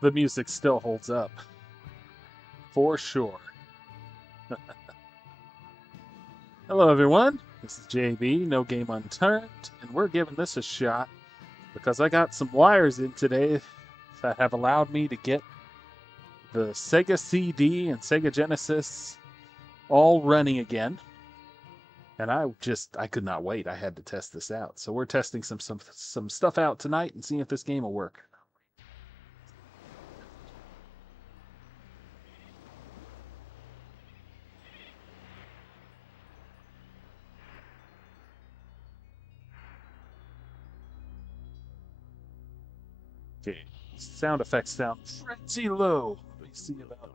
the music still holds up. For sure. Hello, everyone. This is JB, No Game Unturned, and we're giving this a shot because I got some wires in today that have allowed me to get the Sega CD and Sega Genesis all running again. And I could not wait. I had to test this out. So we're testing some stuff out tonight and seeing if this game will work. Okay, sound effects sound pretty low. Let me see about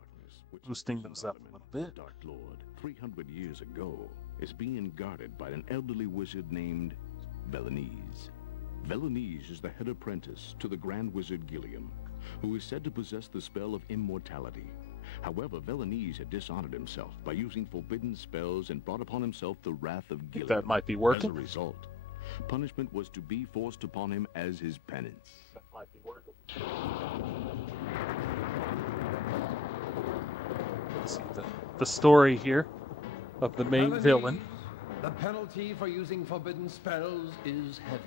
boosting those up a little bit. Dark Lord, 300 years ago, is being guarded by an elderly wizard named Velanese. Velanese is the head apprentice to the Grand Wizard Gilliam, who is said to possess the spell of immortality. However, Velanese had dishonored himself by using forbidden spells and brought upon himself the wrath of Gilliam. That might be working. As a result, punishment was to be forced upon him as his penance. That might be working. Let's see the story here of the main villain. The penalty for using forbidden spells is heavy.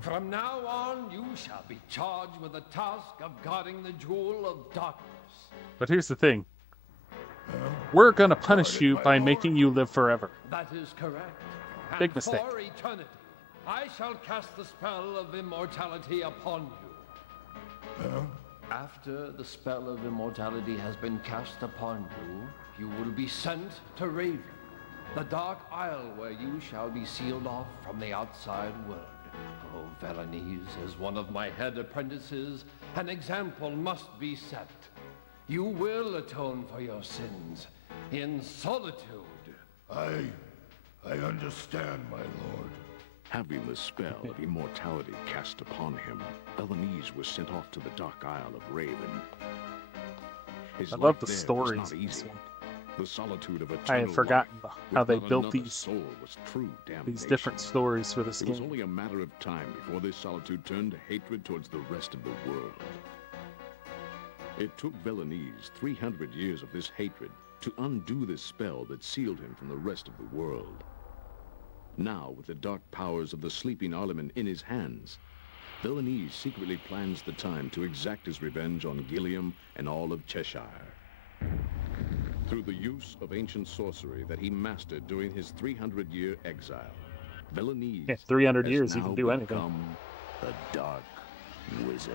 From now on, you shall be charged with the task of guarding the Jewel of Darkness. But here's the thing. We're gonna punish you by making you live forever. That is correct. Big And mistake. for eternity, I shall cast the spell of immortality upon you. After the spell of immortality has been cast upon you, you will be sent to Raven, the dark isle where you shall be sealed off from the outside world. Oh, Velanese, as one of my head apprentices, an example must be set. You will atone for your sins in solitude. I understand, my lord. Having the spell of immortality cast upon him, Velanese was sent off to the Dark Isle of Raven. His I love life the there was stories not in this easy. one. The solitude of I eternal had forgotten life how with they not built another these soul was true damnation. different stories for this It was game. only a matter of time before this solitude turned to hatred towards the rest of the world. It took Velanese 300 years of this hatred to undo this spell that sealed him from the rest of the world. Now, with the dark powers of the sleeping Arliman in his hands, Velanese secretly plans the time to exact his revenge on Gilliam and all of Cheshire. Through the use of ancient sorcery that he mastered during his 300-year exile, Velanese Yeah, 300 has years, you now can do anything. become the Dark Wizard.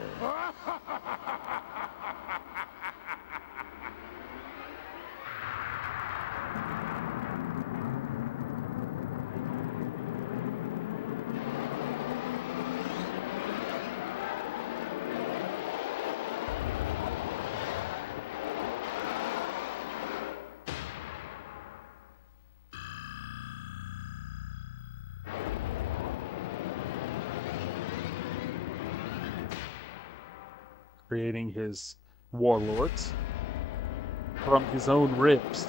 Creating his warlords from his own ribs.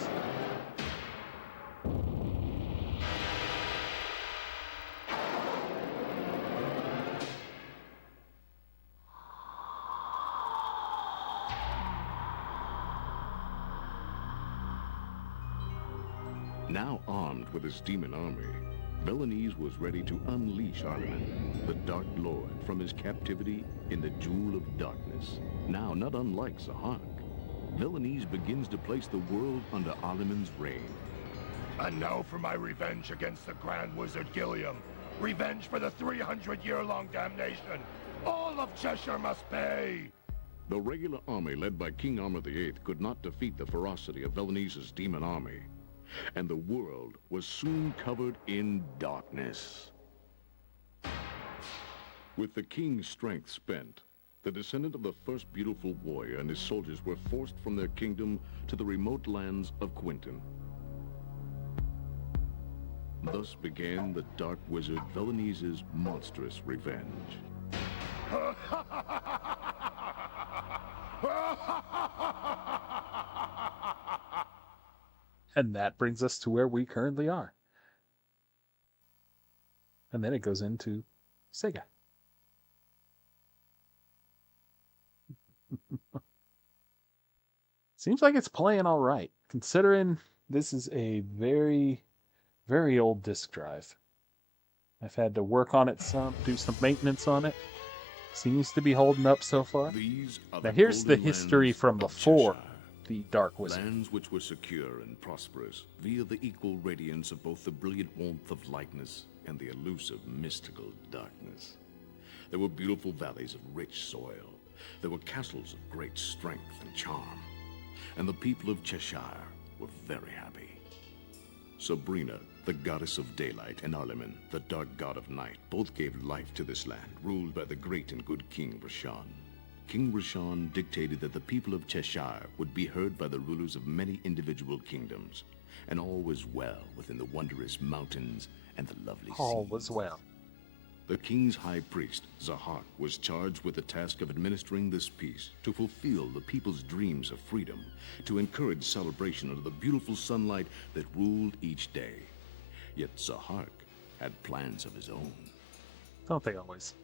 Now armed with his demon army, Velanese was ready to unleash Arliman, the Dark Lord, from his captivity in the Jewel of Darkness. Now, not unlike Zahark, Velanese begins to place the world under Arliman's reign. And now for my revenge against the Grand Wizard Gilliam. Revenge for the 300-year-long damnation. All of Cheshire must pay. The regular army led by King Armor VIII could not defeat the ferocity of Velanese's demon army, and the world was soon covered in darkness. With the king's strength spent, the descendant of the first beautiful warrior and his soldiers were forced from their kingdom to the remote lands of Quinton. Thus began the Dark Wizard Velanese's monstrous revenge. And that brings us to where we currently are. And then it goes into Sega. Seems like it's playing all right, considering this is a very, very old disk drive. I've had to work on it some, do some maintenance on it. Seems to be holding up so far. These are Now the here's the golden history lands from of before Cheshire. the Dark Wizard. Lands which were secure and prosperous via the equal radiance of both the brilliant warmth of lightness and the elusive mystical darkness. There were beautiful valleys of rich soil. There were castles of great strength and charm. And the people of Cheshire were very happy. Sabrina, the goddess of daylight, and Arliman, the dark god of night, both gave life to this land, ruled by the great and good King Rashan. King Rashan dictated that the people of Cheshire would be heard by the rulers of many individual kingdoms, and all was well within the wondrous mountains and the lovely seas. All was well. The king's high priest, Zahak, was charged with the task of administering this peace to fulfill the people's dreams of freedom, to encourage celebration under the beautiful sunlight that ruled each day. Yet Zahak had plans of his own. Don't they always?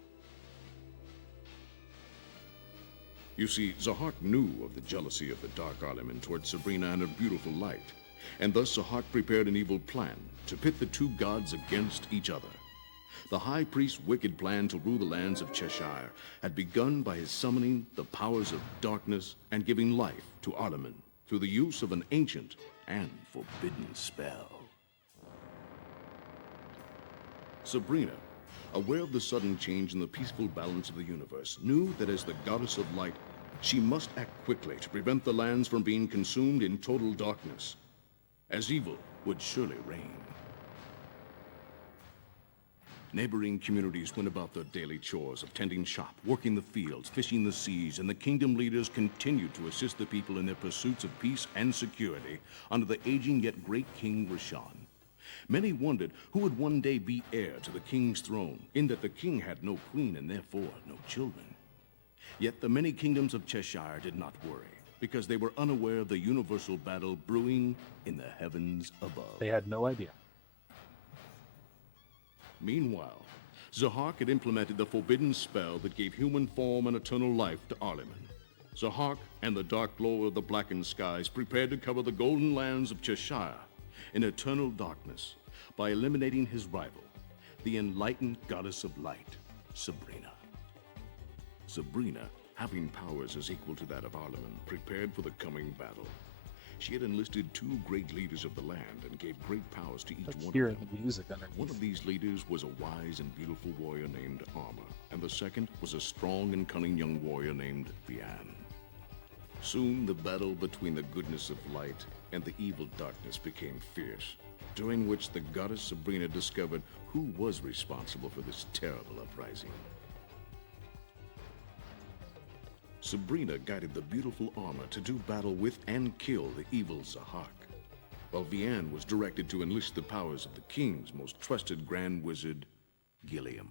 You see, Zahak knew of the jealousy of the Dark Arliman towards Sabrina and her beautiful light, and thus Zahak prepared an evil plan to pit the two gods against each other. The High Priest's wicked plan to rule the lands of Cheshire had begun by his summoning the powers of darkness and giving life to Arliman through the use of an ancient and forbidden spell. Sabrina, aware of the sudden change in the peaceful balance of the universe, knew that as the goddess of light, she must act quickly to prevent the lands from being consumed in total darkness, as evil would surely reign. Neighboring communities went about their daily chores of tending shop, working the fields, fishing the seas, and the kingdom leaders continued to assist the people in their pursuits of peace and security under the aging yet great King Rashan. Many wondered who would one day be heir to the king's throne, in that the king had no queen and therefore no children. Yet the many kingdoms of Cheshire did not worry, because they were unaware of the universal battle brewing in the heavens above. They had no idea. Meanwhile, Zahak had implemented the forbidden spell that gave human form and eternal life to Arliman. Zahak and the dark lord of the blackened skies prepared to cover the golden lands of Cheshire in eternal darkness by eliminating his rival, the enlightened goddess of light, Sabrina. Sabrina, having powers as equal to that of Arliman, prepared for the coming battle. She had enlisted two great leaders of the land and gave great powers to each Let's one hear of them. the music underneath. One of these leaders was a wise and beautiful warrior named Armor, and the second was a strong and cunning young warrior named Vian. Soon the battle between the goodness of light and the evil darkness became fierce, during which the goddess Sabrina discovered who was responsible for this terrible uprising. Sabrina guided the beautiful Armor to do battle with and kill the evil Zahak, while Vian was directed to enlist the powers of the king's most trusted Grand Wizard, Gilliam.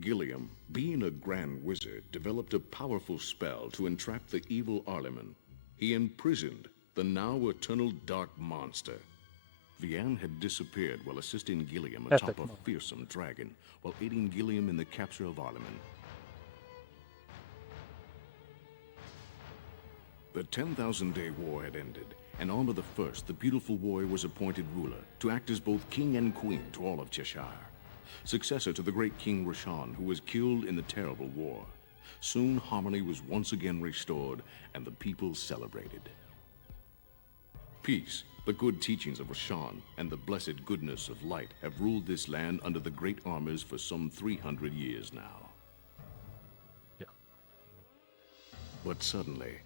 Gilliam, being a Grand Wizard, developed a powerful spell to entrap the evil Arliman. He imprisoned the now eternal dark monster. Vian had disappeared while assisting Gilliam atop a fearsome dragon, while aiding Gilliam in the capture of Arliman. The 10,000-day war had ended, and Armor the First, the beautiful warrior, was appointed ruler to act as both king and queen to all of Cheshire, successor to the great King Rashan, who was killed in the terrible war. Soon harmony was once again restored, and the people celebrated. Peace, the good teachings of Rashan, and the blessed goodness of light have ruled this land under the great Armors for some 300 years now. Yeah. But suddenly,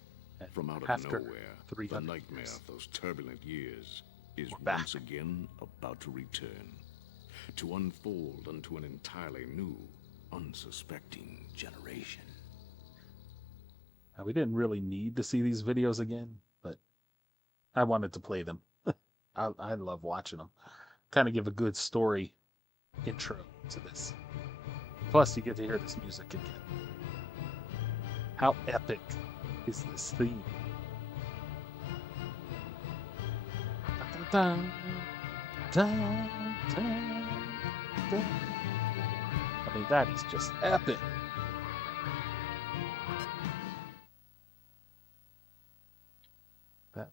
from out of After nowhere, 300 the nightmare years. of those turbulent years is We're back. once again about to return, to unfold unto an entirely new, unsuspecting generation. Now, we didn't really need to see these videos again, but I wanted to play them. I love watching them. Kind of give a good story intro to this. Plus, you get to hear this music again. How epic is this theme? Dun, dun, dun, dun. I mean, that is just epic.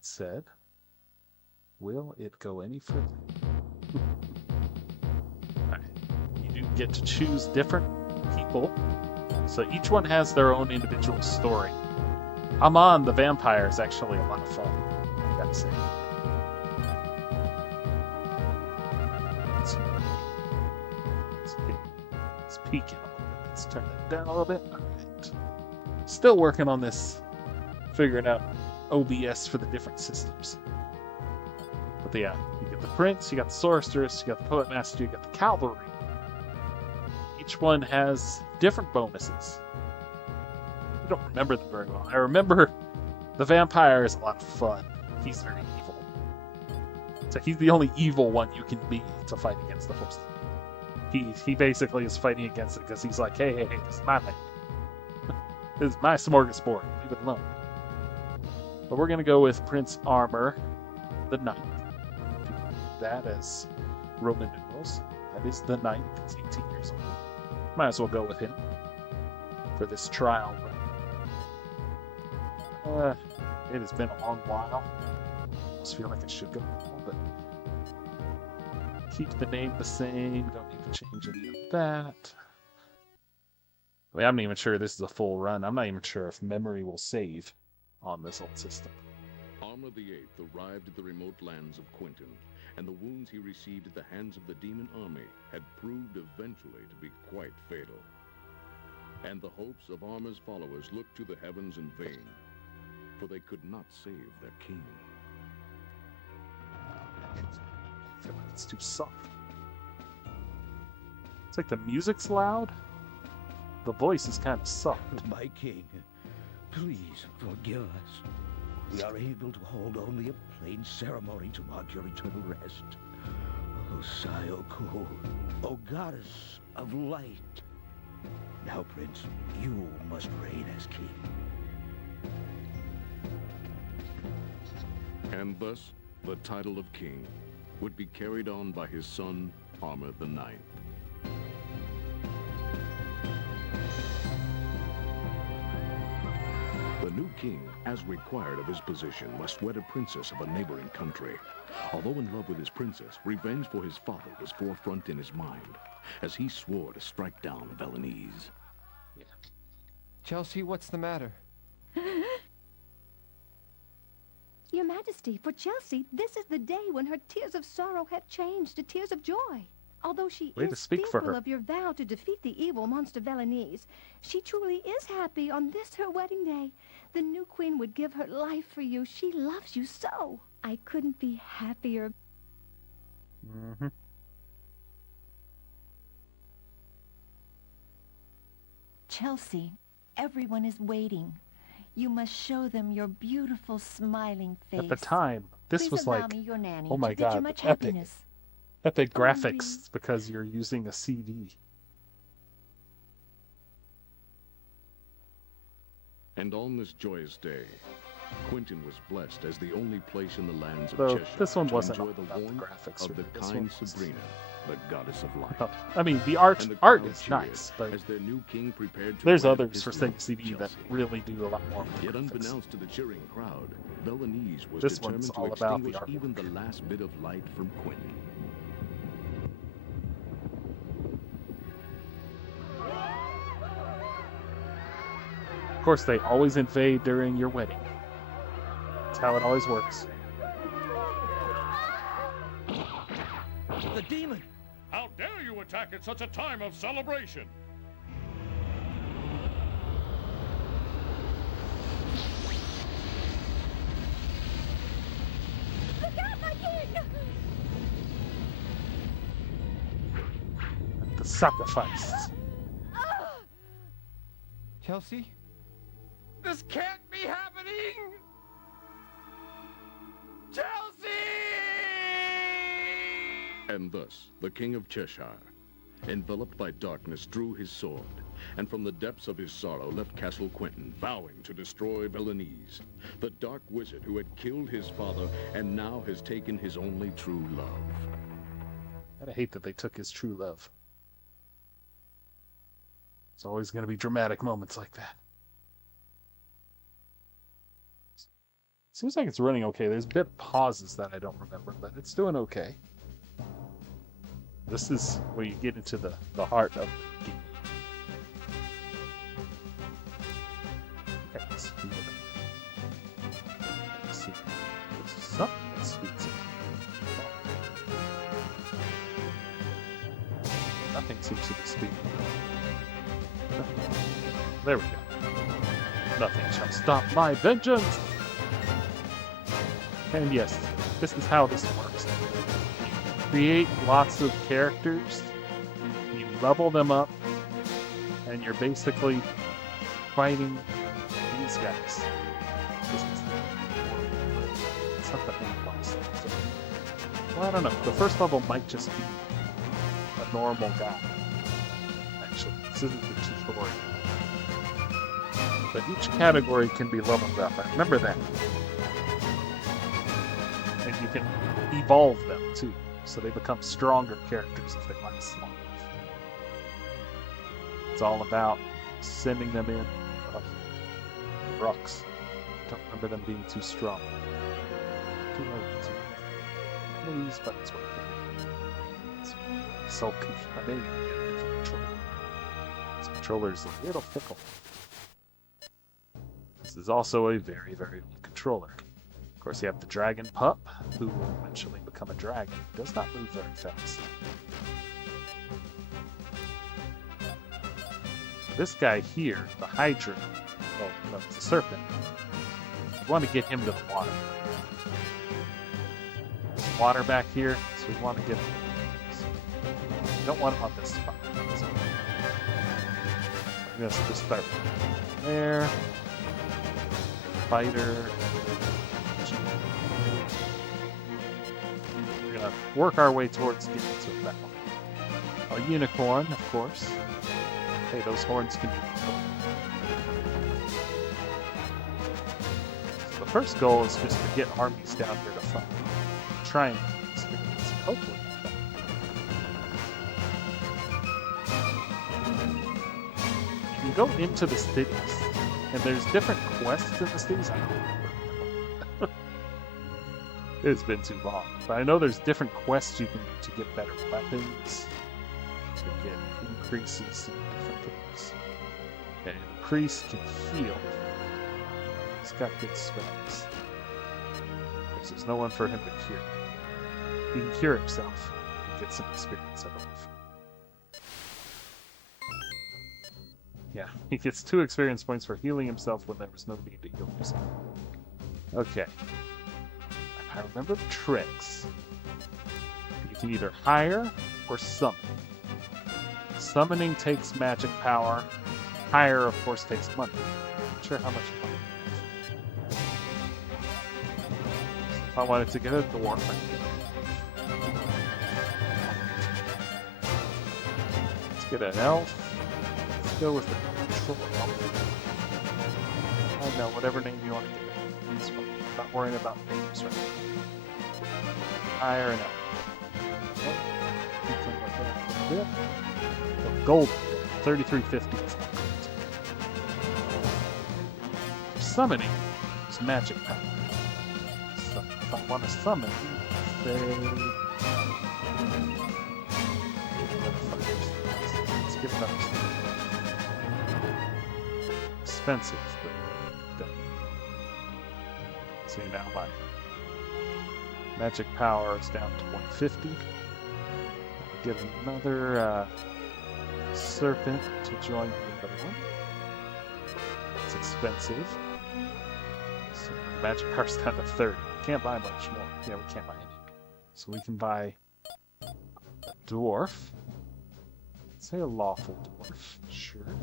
that said, will it go any further? Alright. You do get to choose different people, so each one has their own individual story. I'm on the vampires, actually a lot of fun, I gotta say. It's peaking a little bit. Let's turn that down a little bit. Alright. Still working on this, figuring out OBS for the different systems. But yeah, you get the prince, you got the sorceress, you got the poet master, you got the cavalry. Each one has different bonuses. I don't remember them very well. I remember the vampire is a lot of fun. He's very evil. So he's the only evil one you can be to fight against the force. He basically is fighting against it because he's like, hey, this is my land. This is my smorgasbord. Leave it alone. But we're going to go with Prince Armor the Ninth. That as Roman numerals. That is the Ninth. He's 18 years old. Might as well go with him for this trial run. It has been a long while. I almost feel like I should go, but keep the name the same. Don't need to change any of that. I mean, I'm not even sure this is a full run. I'm not even sure if memory will save on this old system. Armor the Eighth arrived at the remote lands of Quentin, and the wounds he received at the hands of the demon army had proved eventually to be quite fatal. And the hopes of Armor's followers looked to the heavens in vain, for they could not save their king. I feel like it's too soft. It's like the music's loud. The voice is kind of soft. My king, please forgive us. We are able to hold only a plain ceremony to mark your eternal rest. O Sayoko, O goddess of light. Now, Prince, you must reign as king. And thus, the title of king would be carried on by his son, Armor the Ninth. The new king, as required of his position, must wed a princess of a neighboring country. Although in love with his princess, revenge for his father was forefront in his mind, as he swore to strike down Velanese. Yeah. Chelsea, what's the matter? Your Majesty, for Chelsea, this is the day when her tears of sorrow have changed to tears of joy. Although she Way to is speak for fearful her. of your vow to defeat the evil monster Velanese, she truly is happy on this her wedding day. The new queen would give her life for you. She loves you so. I couldn't be happier. Mm-hmm. Chelsea, everyone is waiting. You must show them your beautiful smiling face. At the time, this Please was allow like, me, your nanny, oh my to bid you God, much epic. happiness. Epic Henri. graphics because you're using a CD. And on this joyous day, Quentin was blessed as the only place in the lands of Though Cheshire this one to wasn't enjoy the about the warmth graphics, of the really. This one kind was- Sabrina, the goddess of light. Oh, I mean, the art And the art crowd is cheered nice, but as their new king prepared to there's wed others his for love, Sega CD that Chelsea. really do a lot more. with the Yet graphics. unbeknownst to the cheering crowd, Velanese was This one's determined to all about the extinguish even artwork. the last bit of light from Quentin. Of course, they always invade during your wedding. That's how it always works. The demon! How dare you attack at such a time of celebration? Look out, my king! The sacrifice. Chelsea? This can't be happening! Chelsea! And thus, the king of Cheshire, enveloped by darkness, drew his sword, and from the depths of his sorrow left Castle Quentin, vowing to destroy Velanese, the dark wizard who had killed his father and now has taken his only true love. I hate that they took his true love. It's always going to be dramatic moments like that. Seems like it's running okay. There's a bit of pauses that I don't remember, but it's doing okay. This is where you get into the heart of the game. Okay, let's speed it up. Let's see. There's something that speeds it up. Nothing seems to be speeding up. There we go. Nothing shall stop my vengeance! And yes, this is how this works. You create lots of characters, you level them up, and you're basically fighting these guys. This is it's not the main boss. Well, I don't know. The first level might just be a normal guy. Actually, this isn't the tutorial. But each category can be leveled up. I remember that. And you can evolve them too, so they become stronger characters if they last long enough. It's all about sending them in the rocks. I don't remember them being too strong. Too low, too low. One of these buttons work. It's I may get a different controller. This controller's a little fickle. This is also a very, very old controller. Of course, you have the dragon pup, who will eventually become a dragon. He does not move very fast. This guy here, the Hydra, well, no, it's a serpent. We want to get him to the water. There's water back here, so we want to get him. We don't want him on this spot. So I'm going to just start there. Fighter. We're going to work our way towards getting to a battle. A unicorn, of course. Hey, those horns can be... So the first goal is just to get armies down here to fight. Try and experience, hopefully. You can go into the cities, and there's different quests in the cities. I don't remember. It's been too long. But I know there's different quests you can do to get better weapons, to get increases in different things. Okay, the priest can heal. He's got good spells. Because there's no one for him to cure. He can cure himself and get some experience, I believe. Yeah, he gets 2 experience points for healing himself when there was no need to heal himself. Okay. I remember the tricks. You can either hire or summon. Summoning takes magic power. Hire, of course, takes money. Not sure how much money. So if I wanted to get a dwarf, I could. Let's get an elf. Let's go with the control elf. I know, whatever name you want to give it. It's fine. I'm not worrying about names right now. Hire an elf. Oh, gold, 3350 is not great. For summoning, it's magic power. So if I want to summon, say, let's give another summon. Expensive, but see now my magic power is down to 150. Get another serpent to join the other one. It's expensive. So magic power's down to 30. Can't buy much more. Yeah, we can't buy any. So we can buy a dwarf. Let's say a lawful dwarf. Sure.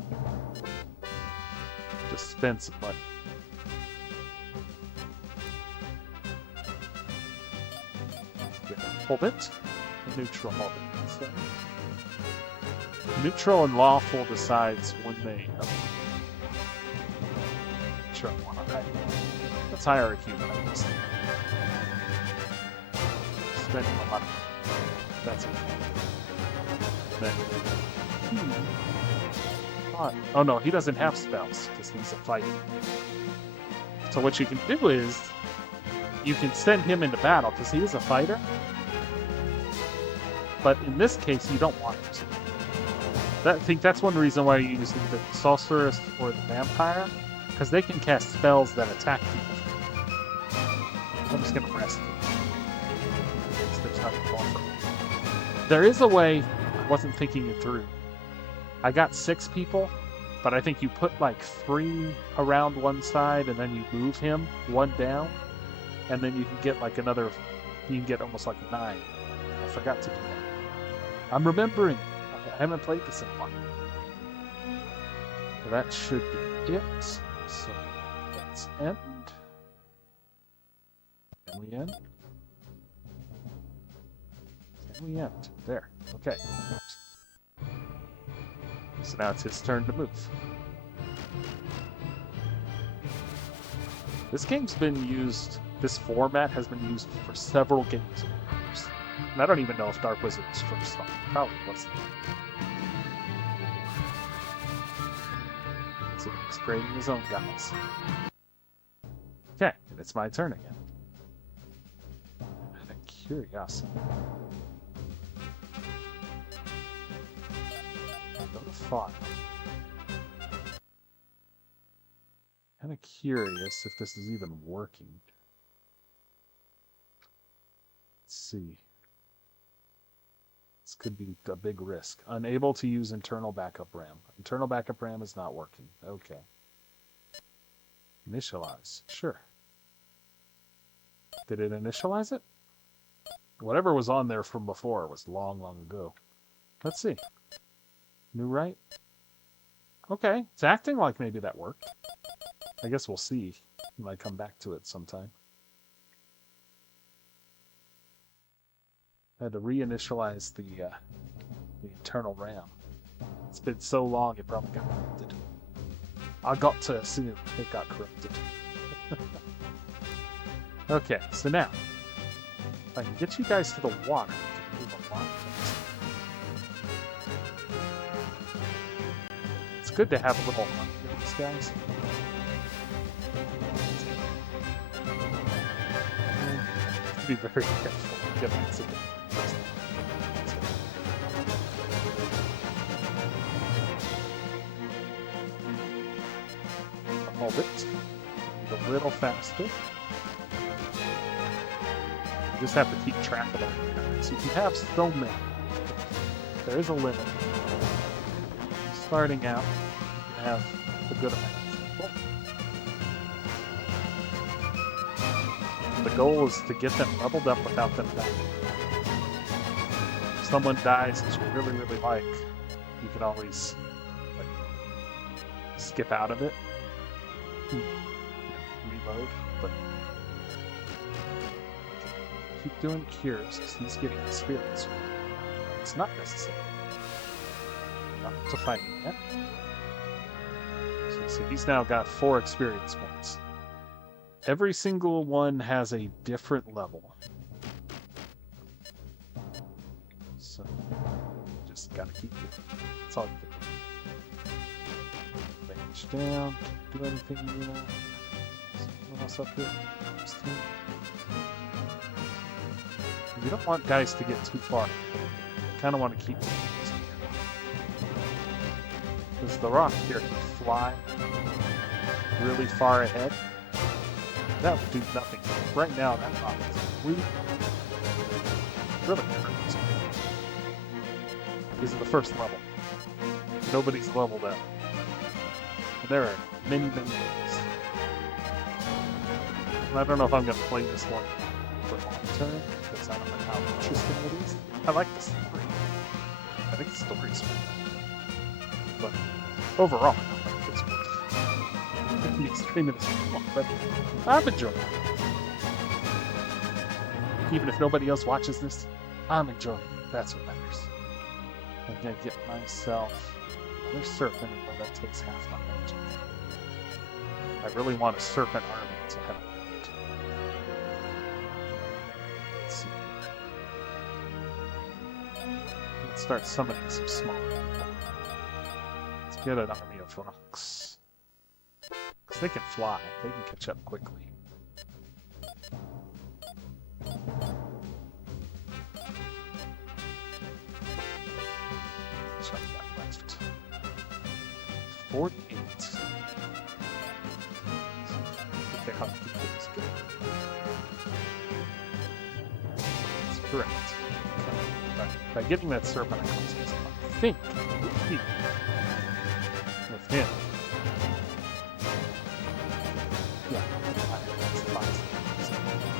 Just spend some money. Let's get a hobbit. A neutral hobbit. So, neutral and lawful decides when they sure I want to hire. Let's hire a human, I guess. Spending a lot of money. That's it. Then oh no, he doesn't have spells because he's a fighter. So what you can do is you can send him into battle because he is a fighter. But in this case, you don't want him to. I think that's one reason why you use either the sorceress or the vampire, because they can cast spells that attack people. I'm just gonna rest. There's nothing more for me. There is a way. I wasn't thinking it through. I got 6 people, but I think you put like 3 around one side, and then you move him 1 down, and then you can get like another. You can get almost like 9. I forgot to do that. I'm remembering. I haven't played this in a while. So that should be it. So let's end. Can we end? Can we end? There. Okay. So now it's his turn to move. This game's been used, this format has been used for several games. And I don't even know if Dark Wizard was first on. Probably wasn't. So he's creating his own guys. Okay, and it's my turn again. Out of curiosity. Go to file. Kind of curious if this is even working. Let's see. This could be a big risk. Unable to use internal backup RAM. Internal backup RAM is not working. Okay. Initialize. Sure. Did it initialize it? Whatever was on there from before was long, long ago. Let's see. New right? Okay. It's acting like maybe that worked. I guess we'll see when I come back to it sometime. I had to reinitialize the internal RAM. It's been so long, it probably got corrupted. I got to assume it got corrupted. Okay, so now, if I can get you guys to the water, we can move a lot of things. It's good to have a little fun with these guys. Be very careful. Get lots of it. Hold it. A little faster. You just have to keep track of it. So you can have so many. There is a limit. Starting out, you can have a good amount. The goal is to get them leveled up without them dying. If someone dies that you really, really like, you can always like skip out of it. Reload, but keep doing cures because he's getting experience. It's not necessary. Not to fight him yet. So he's now got 4 experience points. Every single one has a different level. So, just gotta keep doing it. That's all you can do. Vanquish down, can't do anything, you know. Someone else up here? You don't want guys to get too far. You kind of want to keep them close together. Because the rock here can fly really far ahead. That would do nothing. Right now, that rock is really hurts. This is the first level. Nobody's leveled up. And there are many, many ways. I don't know if I'm going to play this one for long term, because I don't know how interesting it is. I like the story. I think the story's good. But overall, I don't think it's worth these 3 minutes long, but I'm enjoying it. Even if nobody else watches this, I'm enjoying it. That's what matters. I'm gonna get myself another serpent, but that takes half my magic. I really want a serpent army to help. Let's see. Let's start summoning some small people. Let's get an army of rocks. Because they can fly. They can catch up quickly. much have we got left? 48. Okay, how to keep this going. That's correct. Okay. By getting that serpent, I think with him. Yeah, that's fine.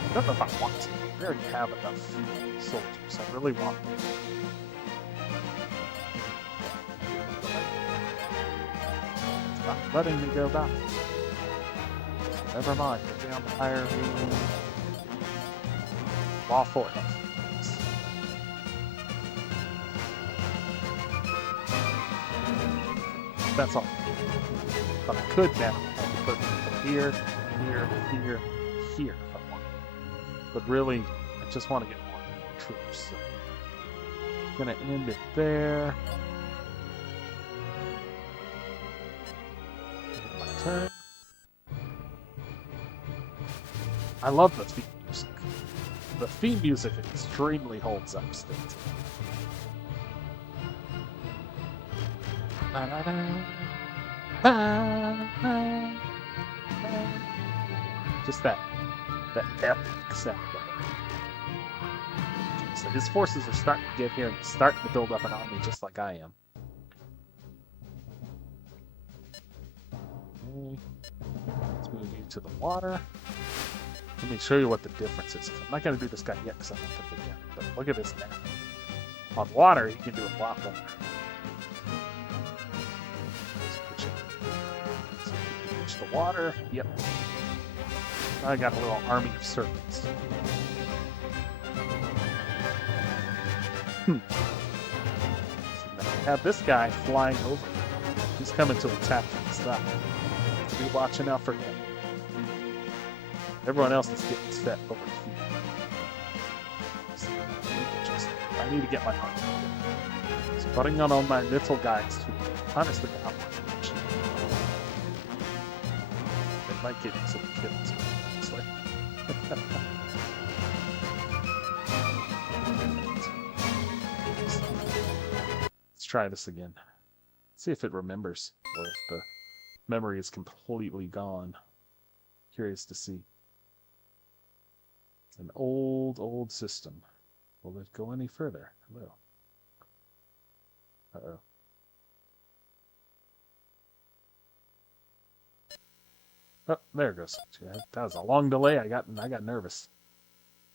I don't know if I want to. We already have enough soldiers. I really want them. It's not letting me go back. Never mind. Get me on the higher law 4. That's all. But I could now. I could put people here, here, here, here if I want. But really, I just want to get more troops. So I'm gonna end it there. My turn. I love the theme music. The theme music extremely holds up still. Just that epic sound of it. So his forces are starting to get here and starting to build up an army just like I am. Okay. Let's move you to the water. Let me show you what the difference is. I'm not going to do this guy yet because I don't think we can. But look at this now. On water, you can do a lot more. The water. Yep. I got a little army of serpents. So now I have this guy flying over. He's coming to attack from the side. So be watching out for him. Everyone else is getting set over his feet. So I need to get my army. So putting on all my little guys to punish the goblins. Might get some kills. It's like let's try this again. See if it remembers, or if the memory is completely gone. Curious to see. It's an old system. Will it go any further? Hello. Uh-oh. Oh, there it goes. Yeah, that was a long delay. I got nervous.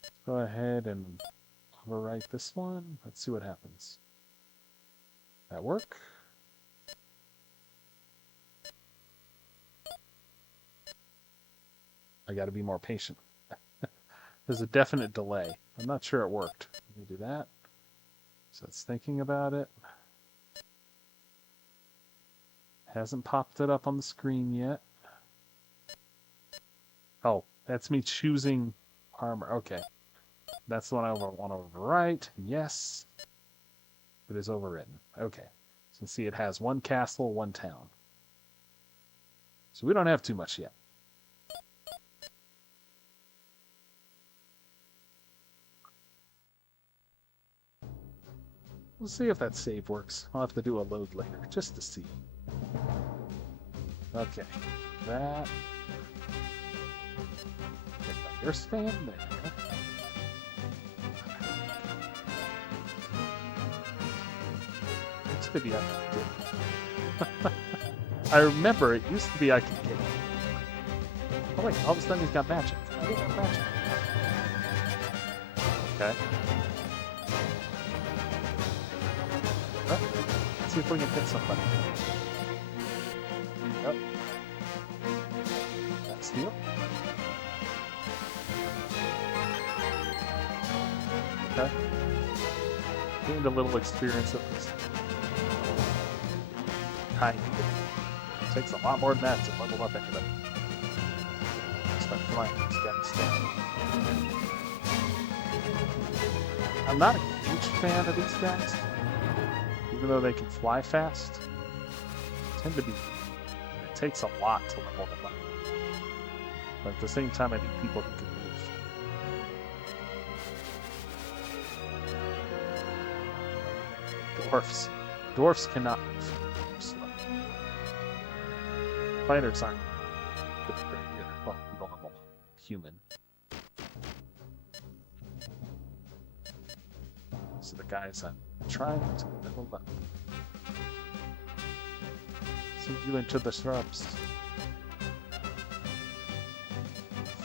Let's go ahead and overwrite this one. Let's see what happens. That work? I got to be more patient. There's a definite delay. I'm not sure it worked. Let me do that. So it's thinking about it. Hasn't popped it up on the screen yet. Oh, that's me choosing armor. Okay. That's the one I want to overwrite. Yes. It is overwritten. Okay. So you can see it has 1 castle, 1 town. So we don't have too much yet. We'll see if that save works. I'll have to do a load later just to see. Okay. That. You're staying there. Used to be I could get. I remember it used to be I could get. Oh wait, all of a sudden he's got magic. I didn't have magic. Okay. Oh, let's see if we can hit somebody. Yep. That's steal. Okay. Gained a little experience at least. Tiny bit. Takes a lot more than that to level up anybody. Start flying these guys down. I'm not a huge fan of these guys. Even though they can fly fast. They tend to be. It takes a lot to level them up. But at the same time, I need people who can move. Dwarfs. Dwarfs cannot move slow. Fighters aren't good for either. Well, normal human. So the guys I'm trying to level up. Send you into the shrubs.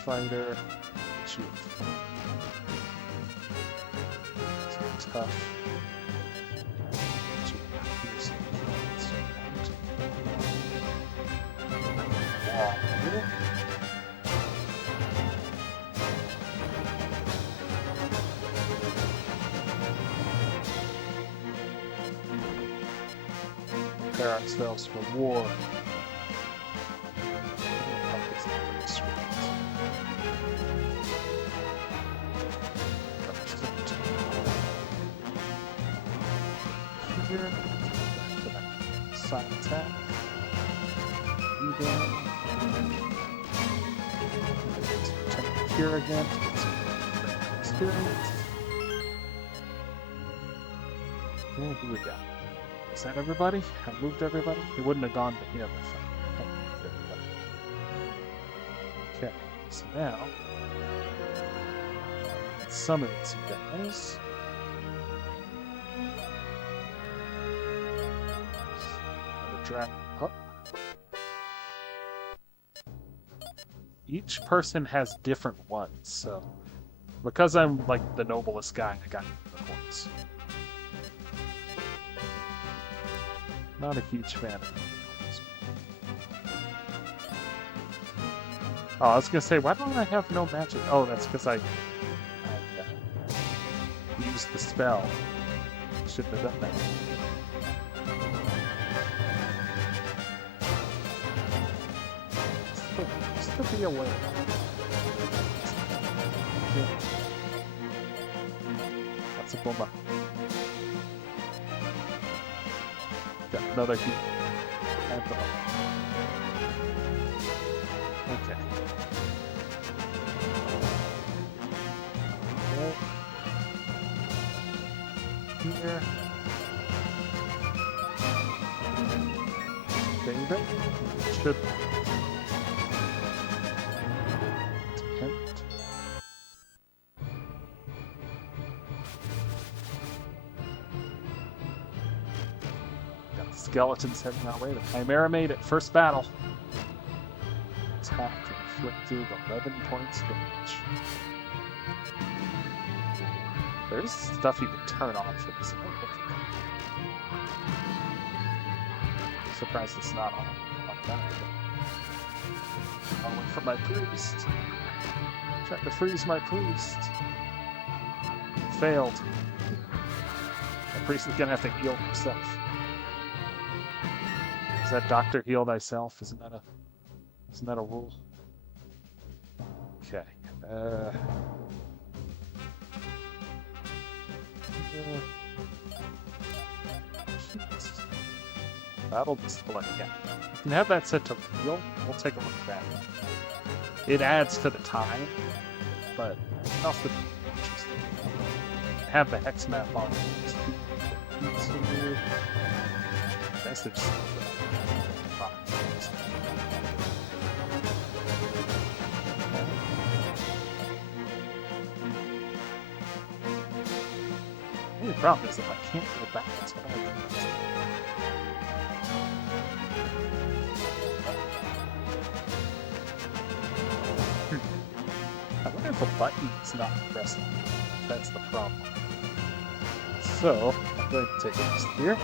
Fighter, shoot. So tough. Prepare ourselves for war. Here, side attack. Here again to get some experience. Okay, who we got? Is that everybody? I moved everybody? It wouldn't have gone to him if I hadn't moved everybody. Okay, so now let's summon some guys. Another dragon pup. Each person has different ones, so because I'm like the noblest guy, I got unicorns. Not a huge fan of unicorns. Oh, I was gonna say, why don't I have no magic? Oh, that's because I used the spell. Shouldn't have done that. Still be aware. Yeah. That's a bomber. Got another heat. Okay. Here. Favorite. Should tempt. Got the skeletons heading our way. The Chimera made it. First battle. Attack inflicted 11 points damage. There's stuff you can turn on for this. I'm surprised it's not on that. I'll wait for my priest. Tried to freeze my priest. Failed. My priest is gonna have to heal himself. Is that doctor heal thyself? Isn't that a rule? Okay. Battle display. Yeah. You can have that set to real. We'll take a look at that. It adds to the time, but also interesting. Have the hex map on. Message. The only problem is if I can't go back, that's what I do. I wonder if a button is not pressing. That's the problem. So, I'm going to take this here.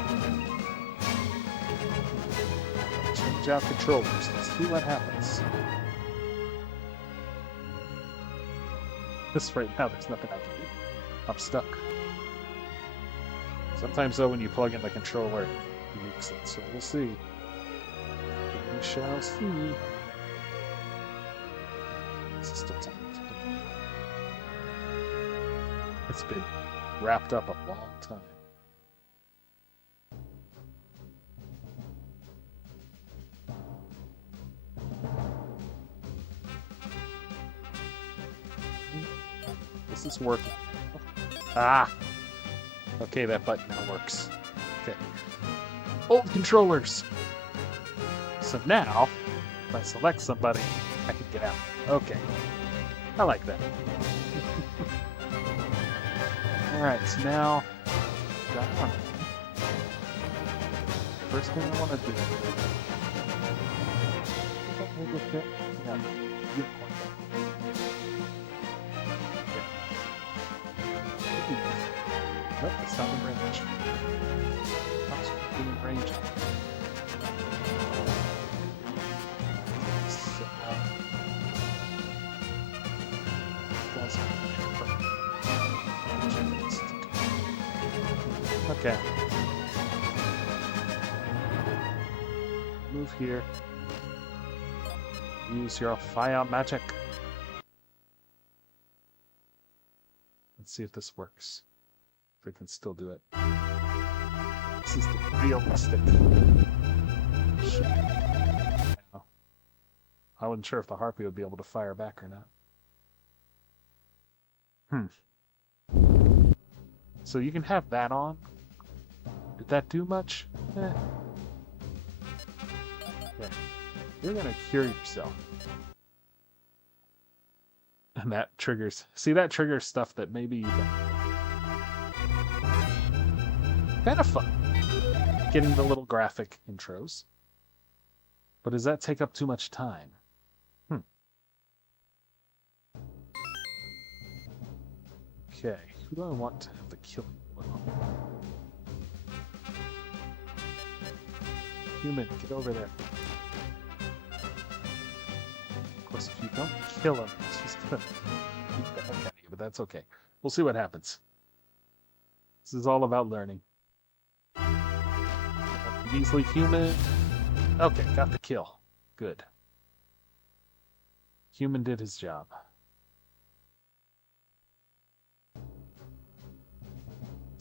Change out controllers. Let's see what happens. This right now, there's nothing I can do. I'm stuck. Sometimes, though, when you plug in the controller, it nukes it. So we'll see. We shall see. This is still time. It's been wrapped up a long time. This is working. Ah! Okay, that button now works. Okay. Old controllers. So now, if I select somebody, I can get out. Okay. I like that. Alright, so now... got armor. First thing I want to do... Maybe a bit. Yeah, unicorn. Nope, that's not in range. That's in range. So, okay. Move here. Use your fire magic. Let's see if this works. If we can still do it. This is the realistic. Shit. I wasn't sure if the harpy would be able to fire back or not. So you can have that on. Did that do much? Eh. Okay. You're gonna cure yourself. And that triggers... See, that triggers stuff that maybe you don't... Kind of fun. Getting the little graphic intros. But does that take up too much time? Okay, who do I want to have the killing blow? Human, get over there. Of course, if you don't kill him, he's just gonna beat the heck out of you, but that's okay. We'll see what happens. This is all about learning. Measly human. Okay, got the kill. Good. Human did his job.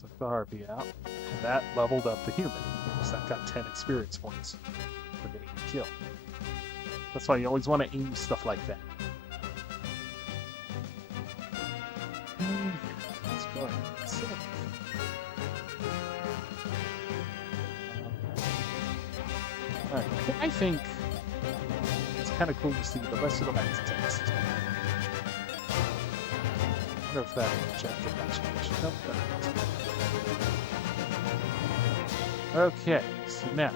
Took the harpy out, and that leveled up the human. So that got 10 experience points for getting a kill. That's why you always want to aim stuff like that. Let's go ahead and save. Alright, I think it's kind of cool to see the rest of the map's text. I wonder if that objective got changed. Nope, that didn't. Okay, so now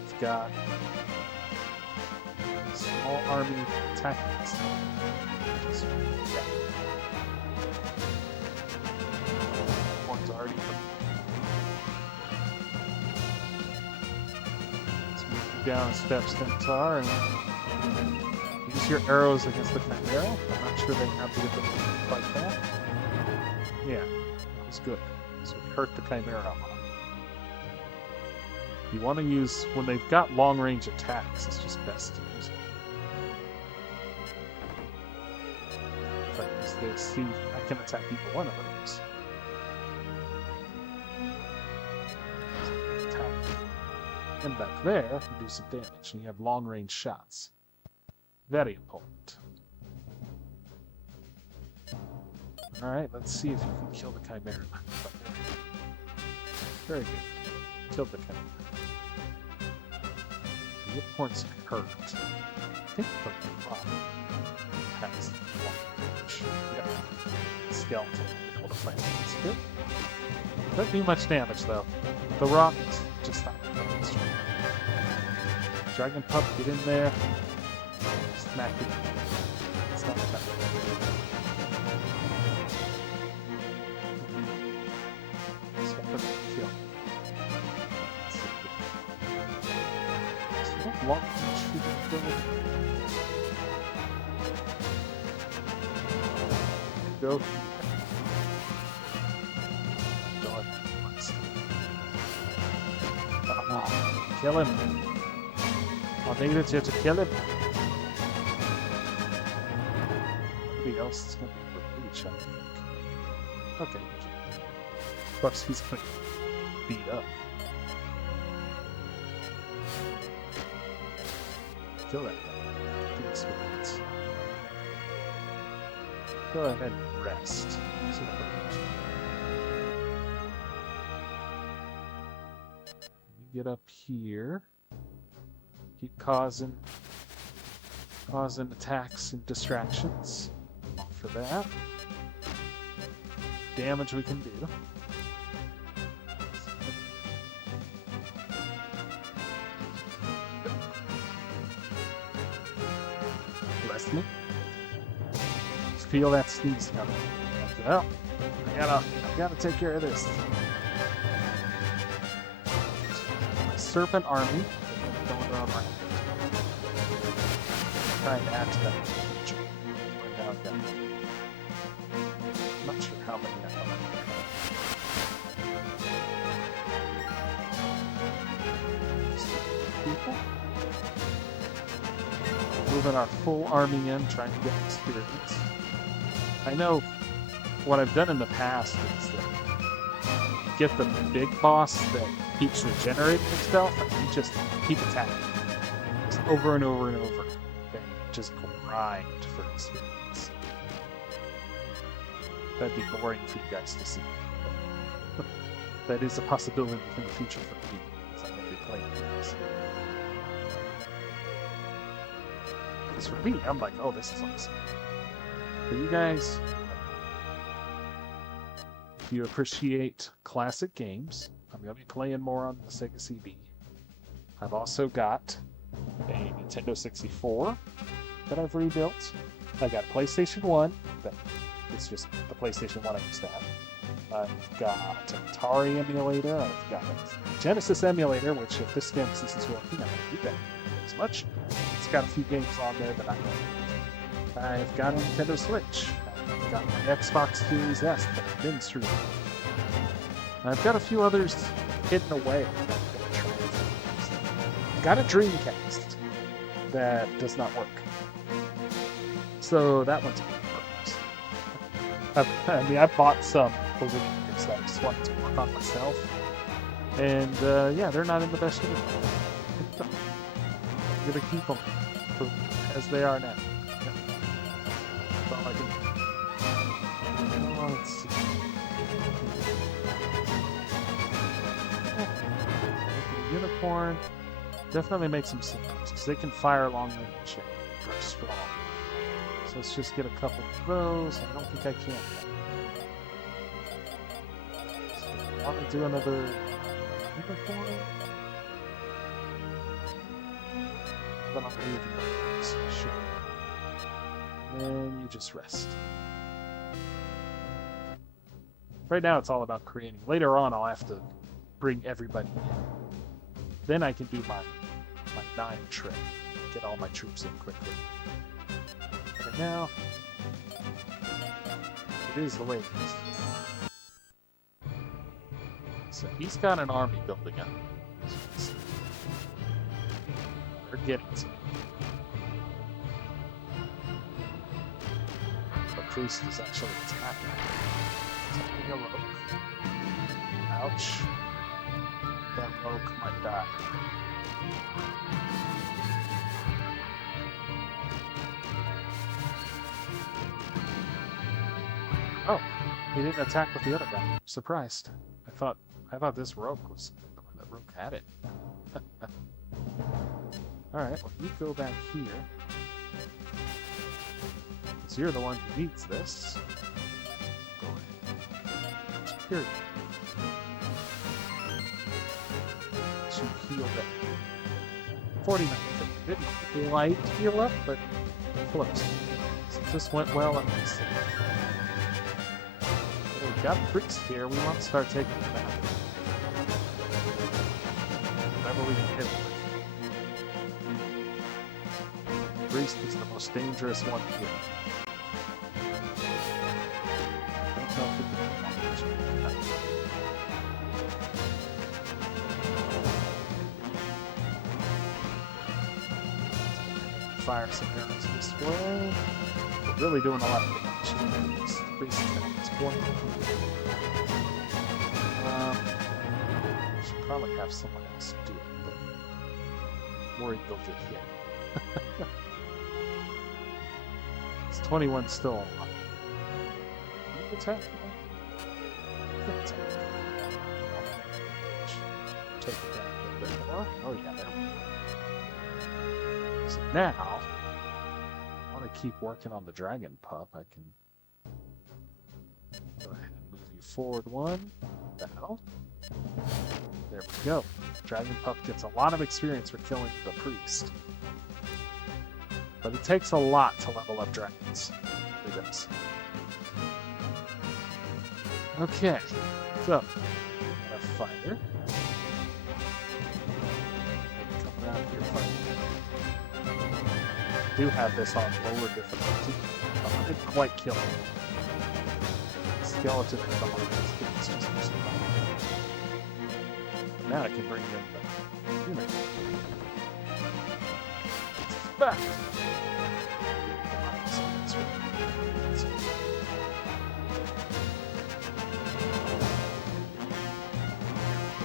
we've got a small army attacking us. One's already coming. Let's move you down a step, Centaur, and use your arrows against the Chimera. I'm not sure they have the ability to fight that. Yeah, that was good. So we hurt the Chimera a lot. You want to use, when they've got long-range attacks, it's just best to use it. If I use this, see, I can attack either one of those. So attack. And back there, you do some damage, and you have long-range shots. Very important. Alright, let's see if you can kill the Chimera. Very good. Killed the Chimera. The Whiphorns hurt. I think the rock has long range. Yep. Skeleton able to fight against it. Doesn't do much damage though. The rock is just not damage. Dragon Pup, get in there. Smack it. It's not enough. Kill. It's not long go. Kill him. I needed you to kill him. Nobody else is going to be able to reach, I think. Okay. Of course, he's going to beat up. Kill that guy. Get experience. Go ahead and rest. get up here. Keep causing attacks and distractions. For that. Damage we can do. Bless me. Just feel that sneeze coming. Well, I gotta take care of this. My serpent army going around my trying to add to that. Right now I've got, I'm not sure how many I have. People. Moving our full army in, trying to get experience. I know what I've done in the past is that get the big boss that keeps regenerating itself, and you just keep attacking. Just over and over and over. And just grind for experience. That'd be boring for you guys to see. But that is a possibility in the future for me, because I'm going to be playing this. Because for me, I'm like, oh, this is awesome. For you guys, if you appreciate classic games, I'm going to be playing more on the Sega CD. I've also got a Nintendo 64 that I've rebuilt. I got a PlayStation 1, but it's just the PlayStation 1 I used to have. I've got an Atari emulator. I've got a Genesis emulator, which if this Genesis is working, I'm going to keep that as much. It's got a few games on there that I know. I've got a Nintendo Switch. I've got my Xbox Series S that I've been through. I've got a few others hidden away. I've got a Dreamcast that does not work. So that one's a good purpose. I bought some over the years that I just wanted to work on myself. And yeah, they're not in the best shape. I'm going to keep them as they are now. That's all I can do. Oh, let's see. Unicorn definitely makes some sense because they can fire along the chain. They're strong. So let's just get a couple of those. I don't think I can. So I want to do another unicorn. Then I'll leave you. Sure. And you just rest. Right now it's all about creating. Later on I'll have to bring everybody in. Then I can do my 9 trick. Get all my troops in quickly. Right now, it is the way it is. So he's got an army building up. They're getting to me. The priest is actually attacking. Attacking a rogue. Ouch. That rogue might die. Oh, he didn't attack with the other guy. I'm surprised. I thought this rogue was the one that rogue had it. Alright, well you go back here. Because you're the one who needs this. Go ahead. Here. Healed up. 49. Didn't quite heal up, but close. So this went well on this. We've got bricks here. We want to start taking them out. Whatever we can hit with. Priest is the most dangerous one here. Don't know if we can fire some arrows this way. We're really doing a lot of damage. This priest is at this point. Should probably have someone else do it, but worried they'll get hit. It's 21 still on. Can you attack? Take it down. bit more. Oh yeah, there we go. So now, I want to keep working on the dragon pup. I can go ahead and move you forward one. Now, there we go. Dragon pup gets a lot of experience for killing the priest. But it takes a lot to level up dragons. It does. Okay, so, got a fire. Come around here, fire. I do have this on lower difficulty. I didn't quite kill him. Skeleton in the line. It's just missing. Now I can bring in the human. Back.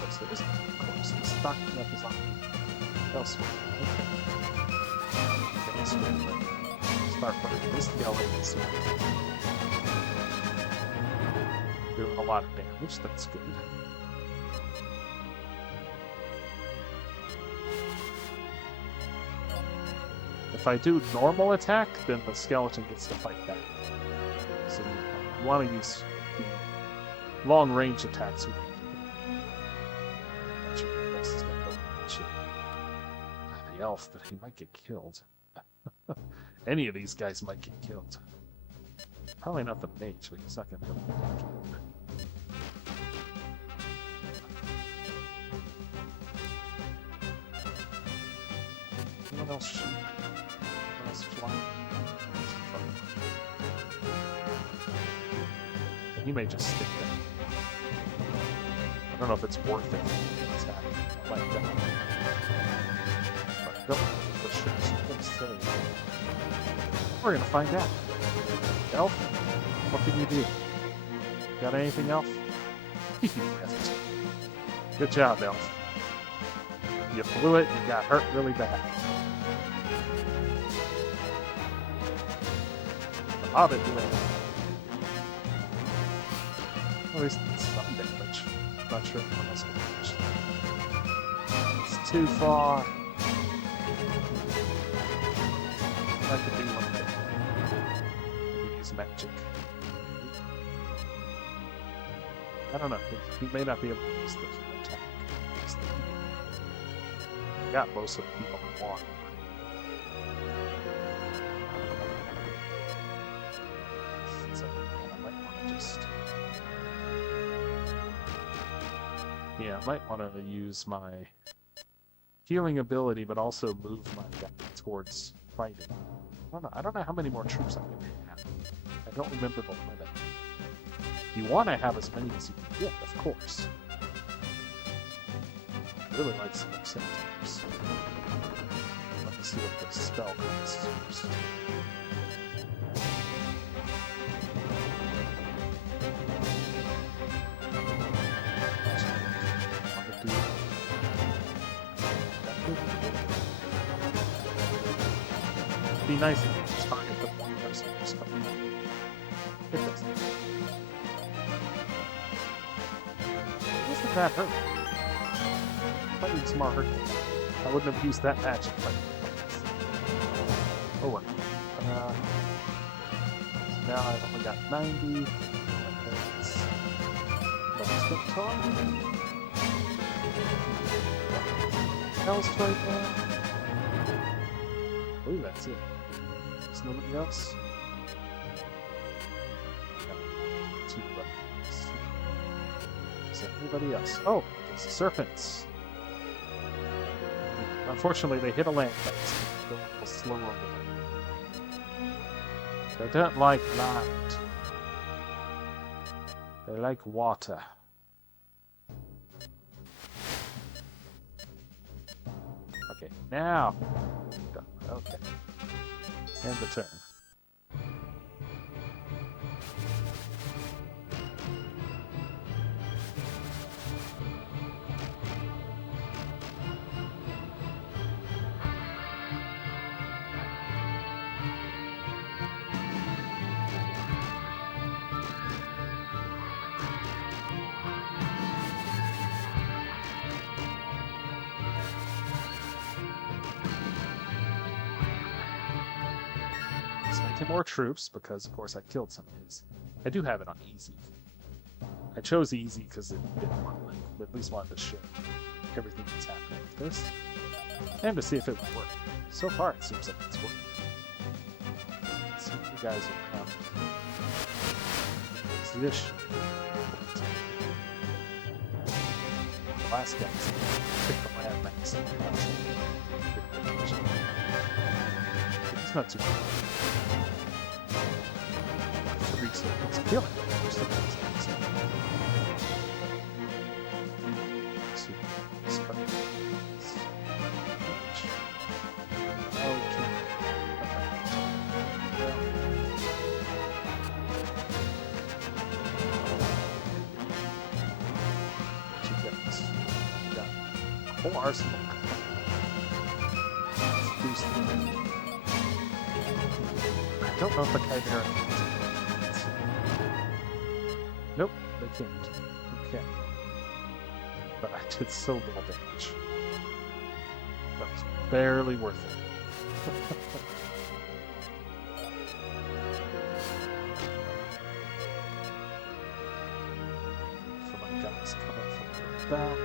So this corpse is stocking up his army elsewhere. Okay, so start putting this skeleton soon. Doing a lot of damage, that's good. If I do normal attack, then the skeleton gets to fight back. So you want to use long range attacks. The elf, but he might get killed. Any of these guys might get killed. Probably not the mage, but he's not going to be able to get killed. What else shoot? What else fly? He may just stick there. I don't know if it's worth it to attack like that. But I don't know for sure, so I'm going to say. We're going to find out. Elf, what can you do? Got anything, Elf? You missed. Good job, Elf. You blew it, you got hurt really bad. The Hobbit did it. At least some damage. Not sure what else can finish. It's too far. I could do one thing. I could use magic. I don't know. He may not be able to use the attack. I got most of the people I want. So I might want to just... Yeah, I might want to use my healing ability, but also move my guy towards fighting. I don't know how many more troops I can have. I don't remember the limit. You want to have as many as you can get, of course. I really like some more centaurs. Let me see what the spell costs first. Be nice if you just target the one person or something. It doesn't. Doesn't that hurt? I need some more hurt. I wouldn't have used that magic. Oh well. So now I've only got 90. Let's get targeted. Else right now. I believe that's it. There's nobody else? No. 2 buttons. Is there anybody else? Oh, there's the serpents. Unfortunately, they hit a land base. Go a little slower over there. They don't like land. They like water. Okay, now. Okay. End the turn. get more troops because, of course, I killed some of his. I do have it on easy. I chose easy because it didn't want to, at least wanted to show everything that's happening with this. And to see if it would work. So far, it seems like it's working. Let's see if you guys will come. This. The last guy's pick the land max. It's not too bad. 3 seconds. Kill it. Just like this. Let's see. This card. Okay. Whole arsenal. I don't know if the Chimera can. Nope, they can't. Okay. But I did so little damage. That was barely worth it. For my guys coming from the back.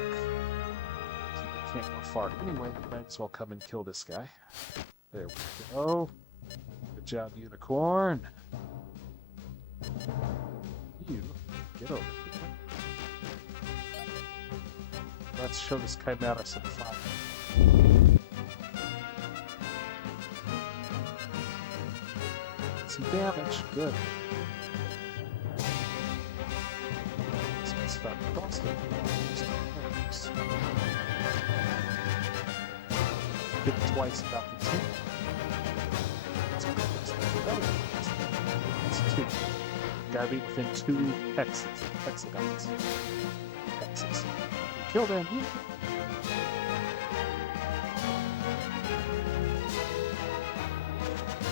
Can't go far anyway, might as well come and kill this guy. There we go. Good job, Unicorn. You, get over here. Let's show this Chimera some fire. Some damage, good. Let's get started crossing. Get twice about the two. That's 2. Gotta be within 2 hexagons. Hexes. Kill them.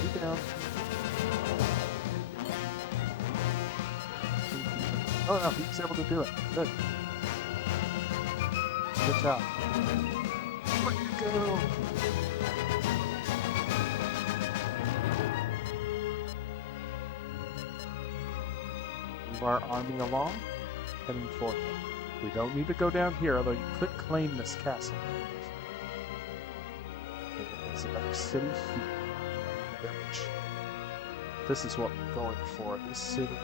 You down. Oh no, he was able to do it. Good. Good job. Way to go. Move our army along, heading for him. We don't need to go down here, although you could claim this castle. And there's another city here. Village. This is what we're going for. This city.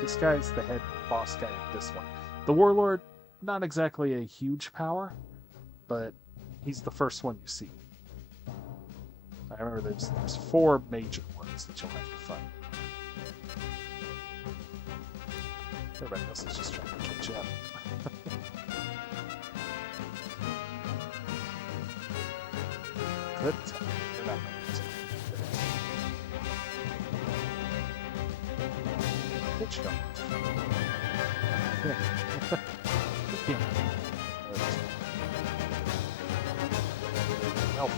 This guy's the head boss guy of this one. The warlord, not exactly a huge power, but he's the first one you see. I remember there's 4 major ones that you'll have to fight. Everybody else is just trying to catch up. Good time. You're not going to. Pitch don't. Yeah. Elf.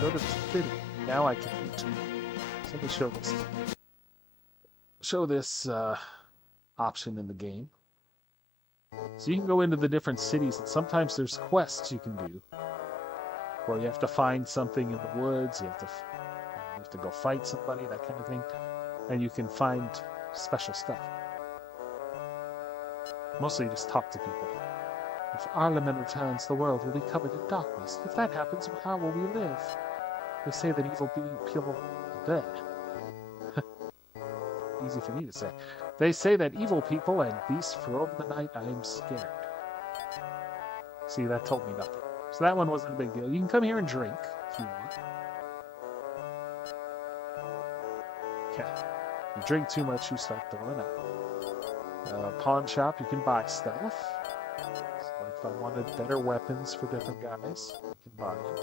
Go to the city. Now I can eat. So let me show this option in the game. So you can go into the different cities, and sometimes there's quests you can do where you have to find something in the woods, you have to go fight somebody, that kind of thing, and you can find special stuff. Mostly you just talk to people. If Arleman returns, the world will be covered in darkness. If that happens, how will we live? They say that evil people there. Easy for me to say. They say that evil people and beasts roam the night. I am scared. See, that told me nothing. So that one wasn't a big deal. You can come here and drink if you want. Okay. You drink too much, you start throwing up. Pawn shop, you can buy stuff. So if I wanted better weapons for different guys, you can buy them.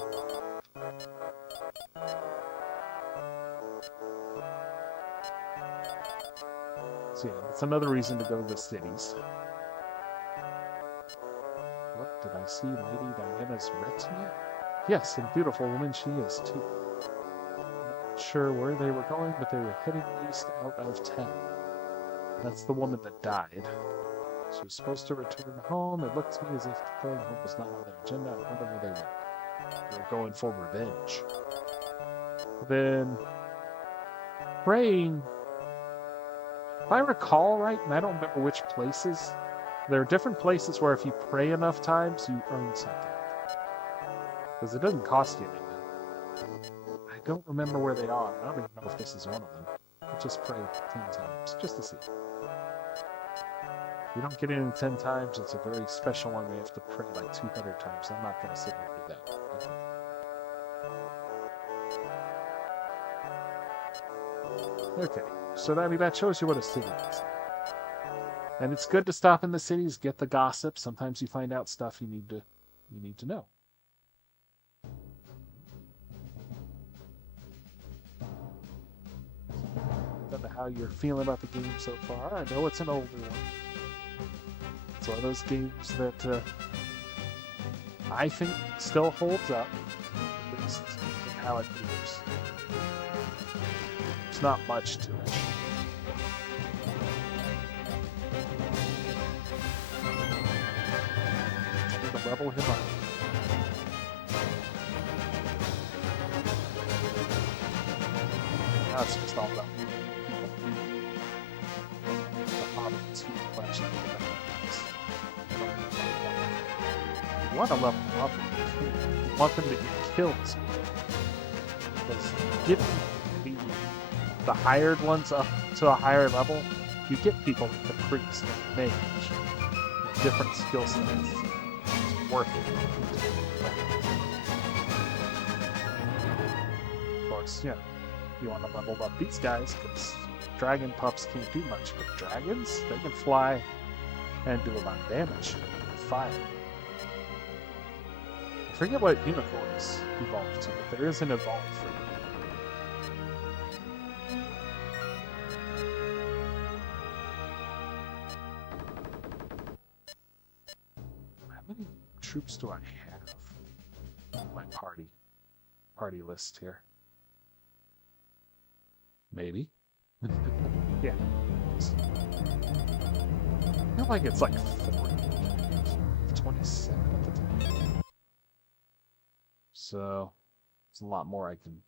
So yeah, that's another reason to go to the cities. What did I see? Lady Diana's retinue? Yes, and beautiful woman she is too. Not sure where they were going, but they were heading east out of town. That's the woman that died. She was supposed to return home. It looked to me as if going home was not on their agenda. I wonder where they went. They were going for revenge. Then praying, if I recall right, and I don't remember which places, there are different places where if you pray enough times, you earn something. Because it doesn't cost you anything. I don't remember where they are. I don't even know if this is one of them. I'll just pray 10 times, just to see. If you don't get in 10 times, it's a very special one where you have to pray like 200 times. I'm not going to sit here and do that. Okay, so that shows you what a city is. And it's good to stop in the cities, get the gossip. Sometimes you find out stuff you need to know. Don't know how you're feeling about the game so far. I know it's an older one. It's one of those games that I think still holds up, at least in how it moves. There's not much to it. To level him up. Now it's just all about you want to level them up. You want them to get kills. Because getting the hired ones up to a higher level, you get people like the priest and mage, different skill sets. It's worth it. Of course, you want to level up these guys because dragon pups can't do much, but dragons, they can fly and do a lot of damage with fire. I forget what unicorns evolve to, but there is an evolve for them. How many troops do I have on my party list here? Maybe. Yeah. I feel like it's like 40. 27 at the time. So, there's a lot more I can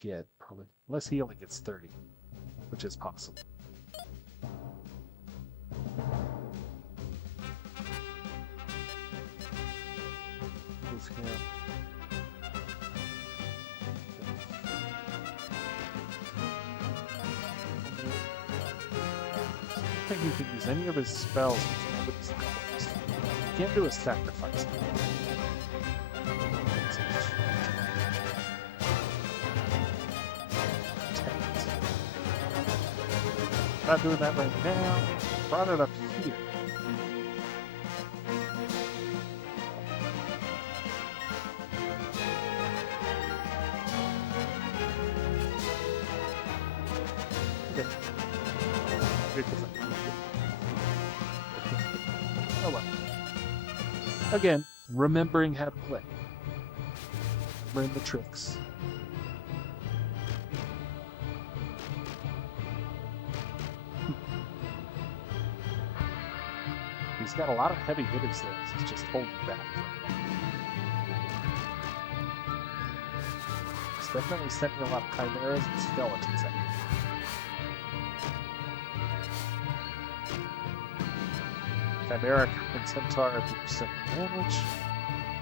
get, probably. Unless he only gets 30, which is possible. Move him. I don't think he can use any of his spells with nobody's colors. He can't do a sacrifice. Not doing that right now. Brought it up here. Okay. Oh well. Again, remembering how to play. Learn the tricks. He's got a lot of heavy hitters there. He's just holding back. He's definitely sending a lot of chimeras and skeletons at you. Chimera and Centaur do some damage.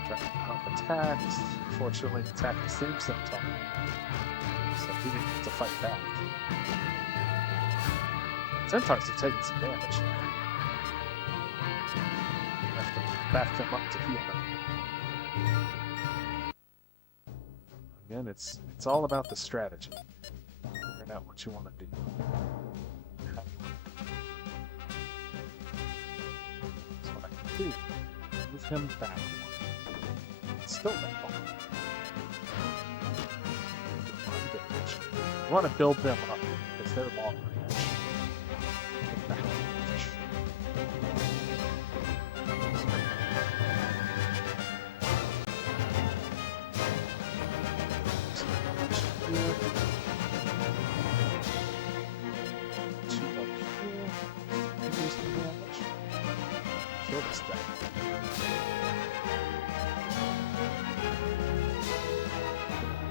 Dragon Pump attacks. Unfortunately, attack the same Centaur. So he didn't get to fight back. Centaurs have taken some damage. Have to back them up to heal them. Again, it's all about the strategy. Figuring out what you want to do. Move him back one. Still that one. You want to build them up because they're long range. Back.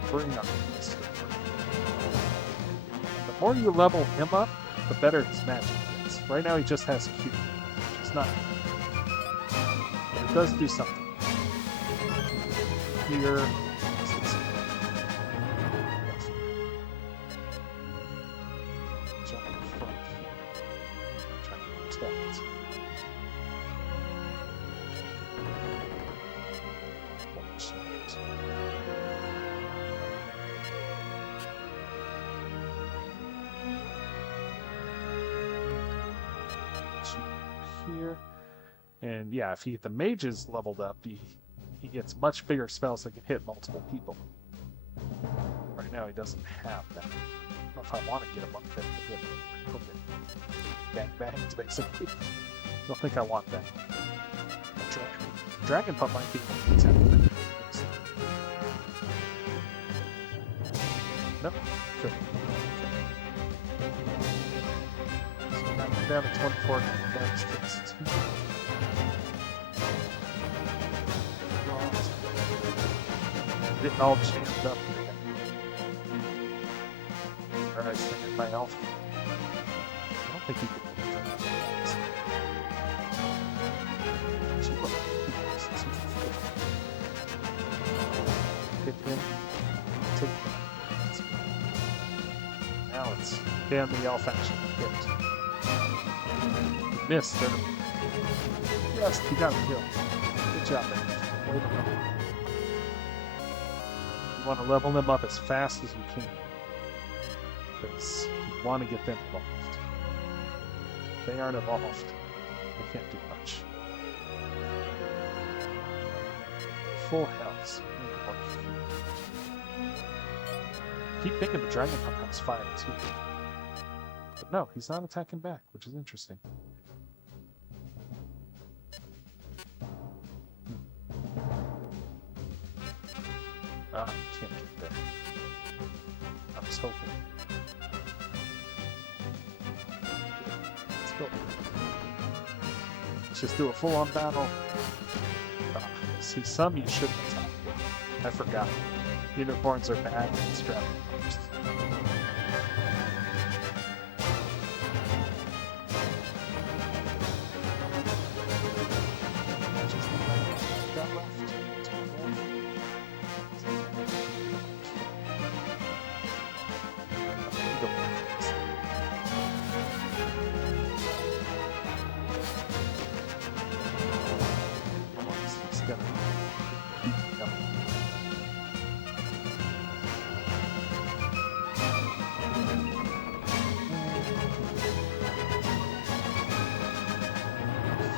Bring up this. The more you level him up, the better his magic gets. Right now he just has Q, which is not good. But it does do something. Here, jump in front here. Try to protect. Watch that. Here. And yeah, if the mage is leveled up, he gets much bigger spells that can hit multiple people. Right now he doesn't have that. I don't know if I want to get him up there to hit bang bangs, basically. I don't think I want that. Dragon Pup might be able to attack. Nope. Good. Okay. So now we're down to 24 damage to this 2. Getting all jammed up here. Alright, sticking my health. I don't think he can move hit him. Take him. Now it's can the elf actually hit? He missed her. Yes, he got a kill. Good job, man. Way to go. You want to level them up as fast as you can, because you want to get them evolved. If they aren't evolved, they can't do much. Full health. Keep thinking the Dragon Pup has fire too. But no, he's not attacking back, which is interesting. Can't get there. I was hoping. Let's go. Let's just do a full-on battle. See, some you shouldn't attack with. I forgot. Unicorns are bad and Dragon Pups. Just that left.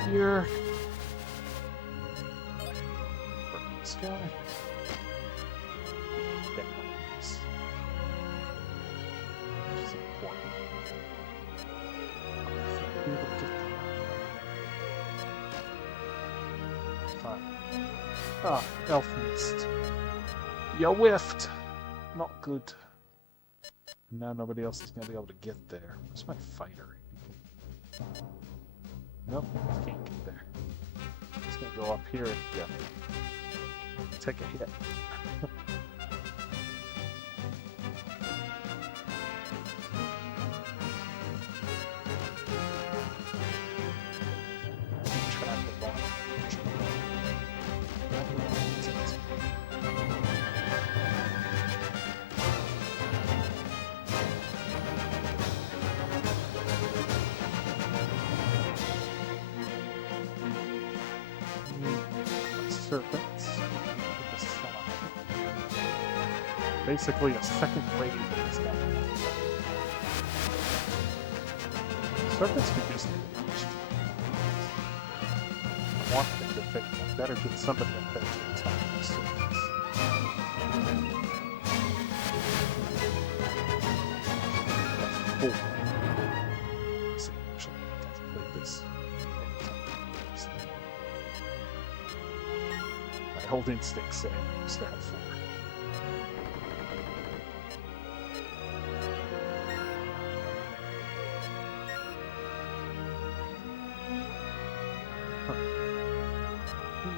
Here. This guy. Which is important. Fine. Ah, elf missed. You whiffed. Not good. Now nobody else is gonna be able to get there. Where's my fighter? Nope, can't get there. It's gonna go up here and take a hit. Trap the ball. Serpents. Basically a second wave of this guy. Serpents could just damage. I want them to fake. I better get somebody up there to attack the serpents. That's 4. See, actually, I can play this. My whole instinct said to have 4.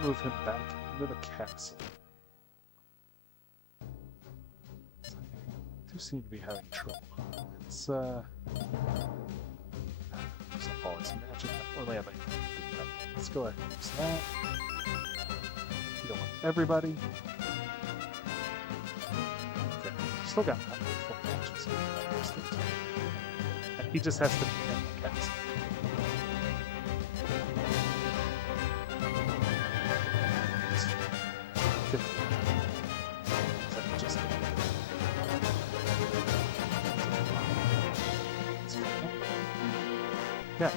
Move him back into the castle. I do seem to be having trouble. Let's always magic. Only have Let's go ahead and use that. Heal everybody. Okay, still got that full matches. And he just has to be in the cast. Yeah.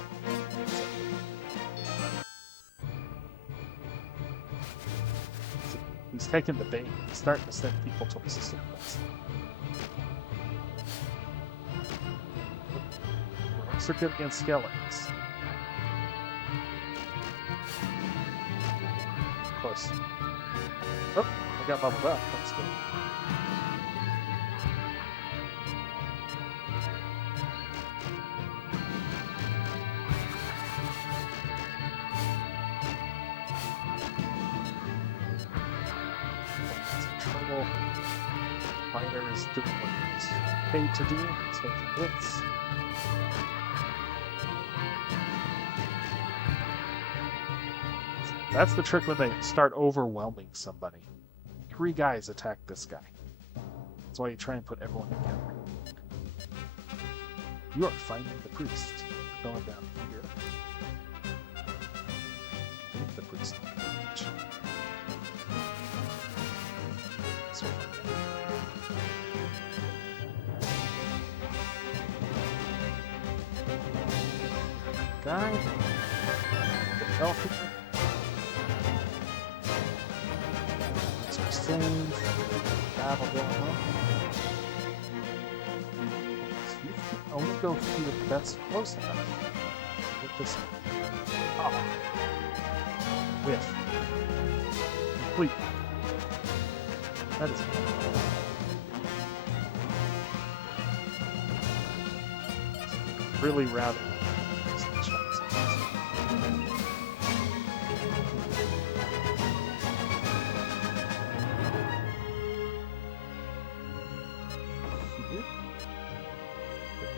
He's taking the bait. He's starting to send people towards the surface. Orcs are good against skeletons. Of course. Oh, I got leveled up. That's good. Miner is doing what he's paid to do. He's making hits. That's the trick when they start overwhelming somebody. 3 guys attack this guy. That's why you try and put everyone together. You are finding the priest. We're going down here. I think the priest. So guy. Get healthy. Some save. Battle going on. So you can only go through if that's close enough. Get this. Oh. Whiff. Complete. That is really routed.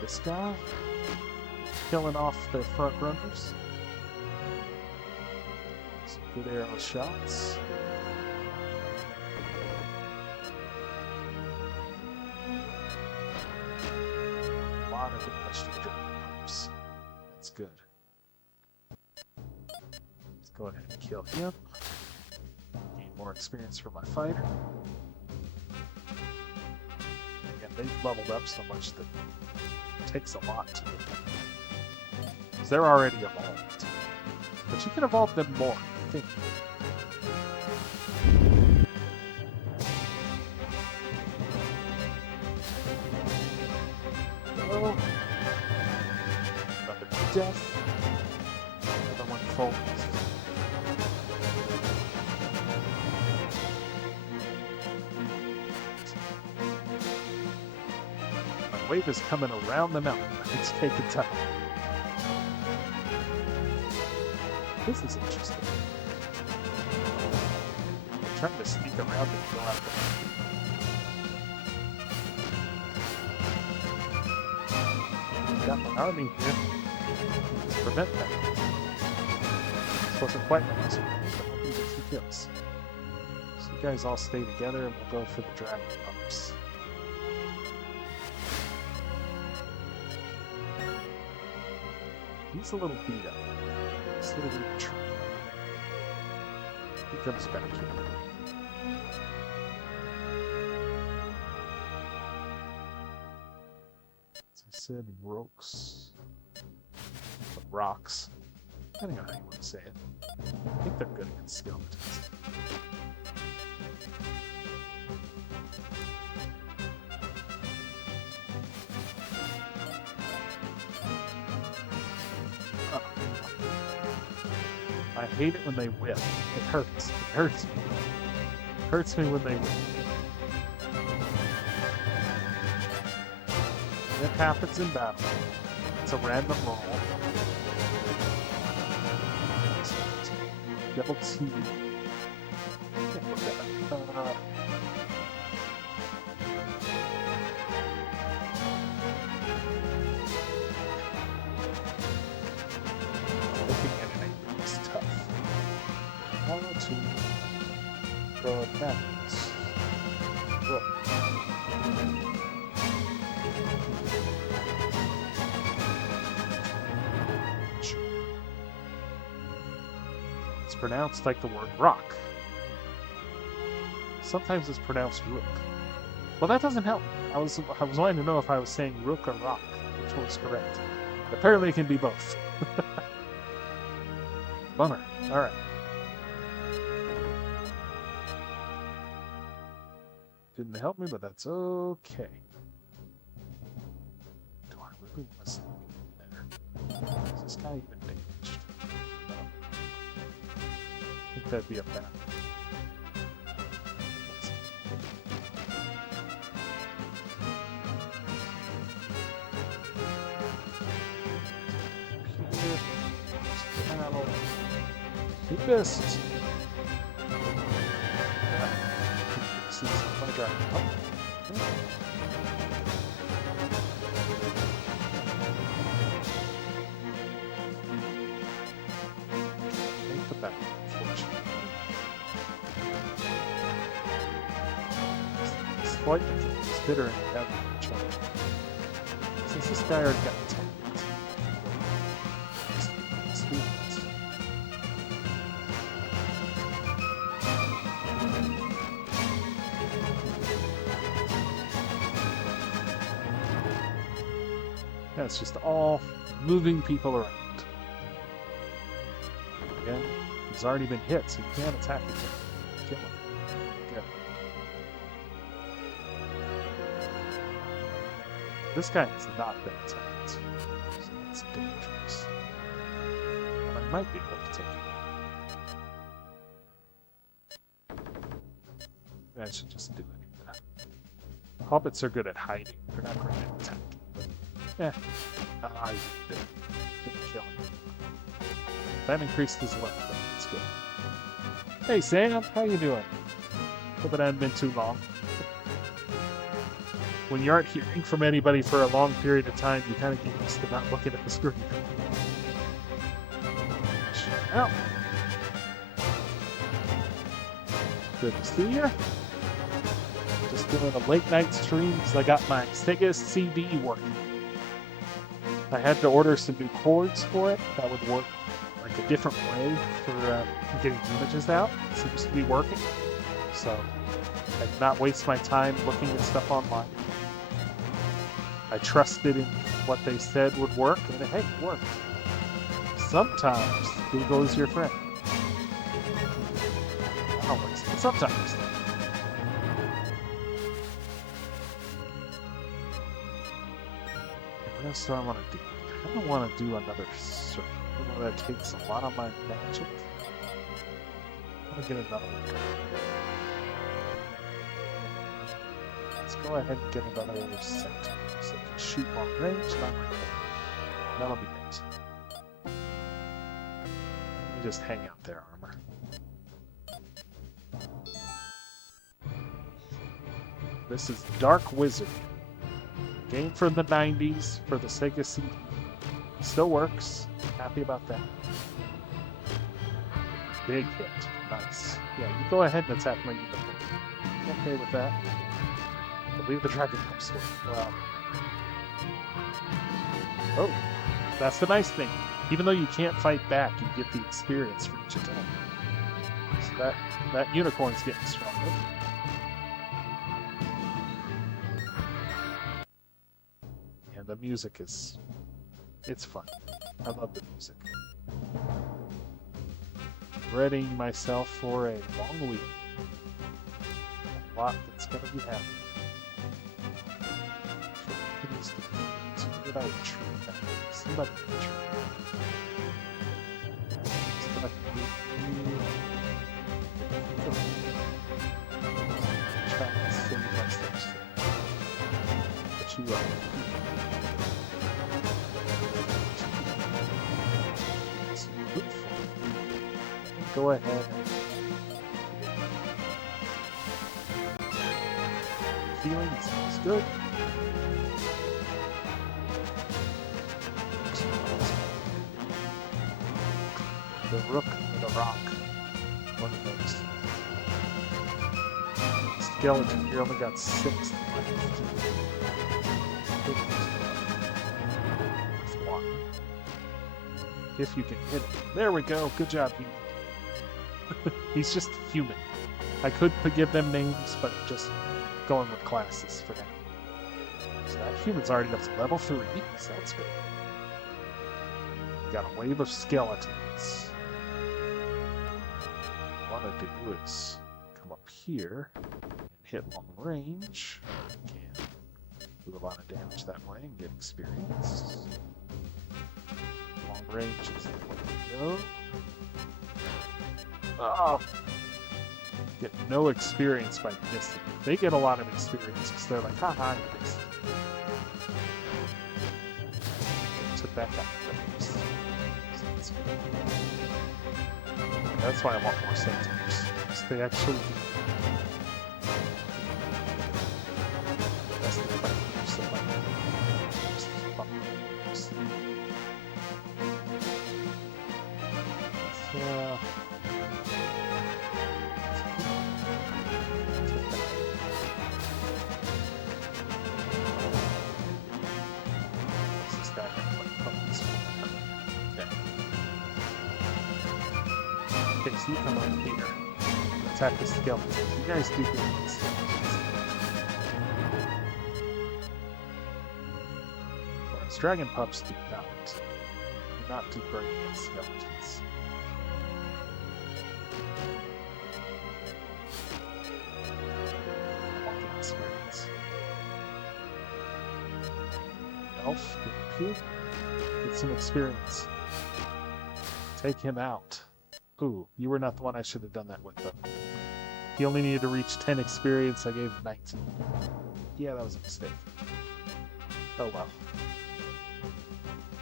This guy killing off their front runners. Some good arrow shots. A lot of damage to the dragon pumps. That's good. Let's go ahead and kill him. Gain more experience for my fighter. Again, they've leveled up so much that it takes a lot to get them. Because they're already evolved. But you can evolve them more, I think. Oh. Another death. Another one falls. My wave is coming around the mountain. It's taking time. This is interesting. I'm trying to sneak around and go out there. Got my army here to prevent that. This wasn't quite my answer, but I think it's 2 kills. So you guys all stay together and we'll go for the dragon pumps. He's a little beat up. He's a little bit true. He comes back here. As I said, rocks. Rocks. Depending on how you want to say it. I think they're good against skeletons. I hate it when they whiff. It hurts. It hurts me. It hurts me when they whiff. It happens in battle. It's a random roll. Double T. Can't look that up. how to pronounce rook. It's pronounced like the word rock. Sometimes it's pronounced rook. Well, that doesn't help. I was wanting to know if I was saying rook or rock, which one was correct. Apparently, it can be both. Bummer. All right. Didn't help me, but that's okay. Do I really want to stay there? Is this guy even damaged? No. I think that'd be a bad. He missed. See some fun guy. Make the back, unfortunately. Slight is bitter and heavy charge. Since this guy already got 10 speed. It's just all moving people around. Again, he's already been hit, so you can't attack him. Kill him. Good. This guy has not been attacked, so that's dangerous. But I might be able to take him. That should just do it. Hobbits are good at hiding. They're not great at attacking. Yeah, I didn't kill him. That increased his level, though. That's good. Hey, Sam, how you doing? Hope it hadn't been too long. When you aren't hearing from anybody for a long period of time, you kind of get used to not looking at the screen. Out. Good to see you. Just doing a late night stream because I got my Sega CD working. I had to order some new cords for it that would work like a different way for getting images out. It seems to be working. So I did not waste my time looking at stuff online. I trusted in what they said would work, and hey, it worked. Sometimes Google is your friend. Not always, but sometimes. What else do I want to do? I don't want to do another circle. You know, that takes a lot of my magic. I want to get another one. Let's go ahead and get another center so I can shoot long range. Not like that. That'll be nice. Let me just hang out there, armor. This is Dark Wizard. Game from the 90s for the Sega CD. Still works. Happy about that. Big hit. Nice. Yeah, you go ahead and attack my unicorn. I'm okay with that. But leave the dragon up sword. Wow. Oh, that's the nice thing. Even though you can't fight back, you get the experience for each attack. So that unicorn's getting stronger. The music is, it's fun. I love the music. Readying myself for a long week. A lot that's going to be happening. So where did I retreat that? Somebody retreat. Try to save myself. But you are. Go ahead. Feeling sounds good. The rook or the rock. one of those. Skeleton, you only got 6 left. One. If you can hit it. There we go. Good job, human. He's just human. I could give them names, but just going with classes for now. So that human's already up to level 3, so that's good. Got a wave of skeletons. What I do is come up here and hit long range. Can do a lot of damage that way and get experience. Long range is the way to go. Oh! Get no experience by missing. They get a lot of experience because they're like, haha, you missed. Took that guy. That's why I want more centimeters. Because they actually that's the Okay, so you come over here. Attack the skeletons. You guys do good with the skeletons. Whereas dragon pups do not. Do not do great against skeletons. Walking experience. Elf, get puke. Get some experience. Take him out. Ooh, you were not the one I should have done that with, though. He only needed to reach 10 experience, I gave him 19. Yeah, that was a mistake. Oh well.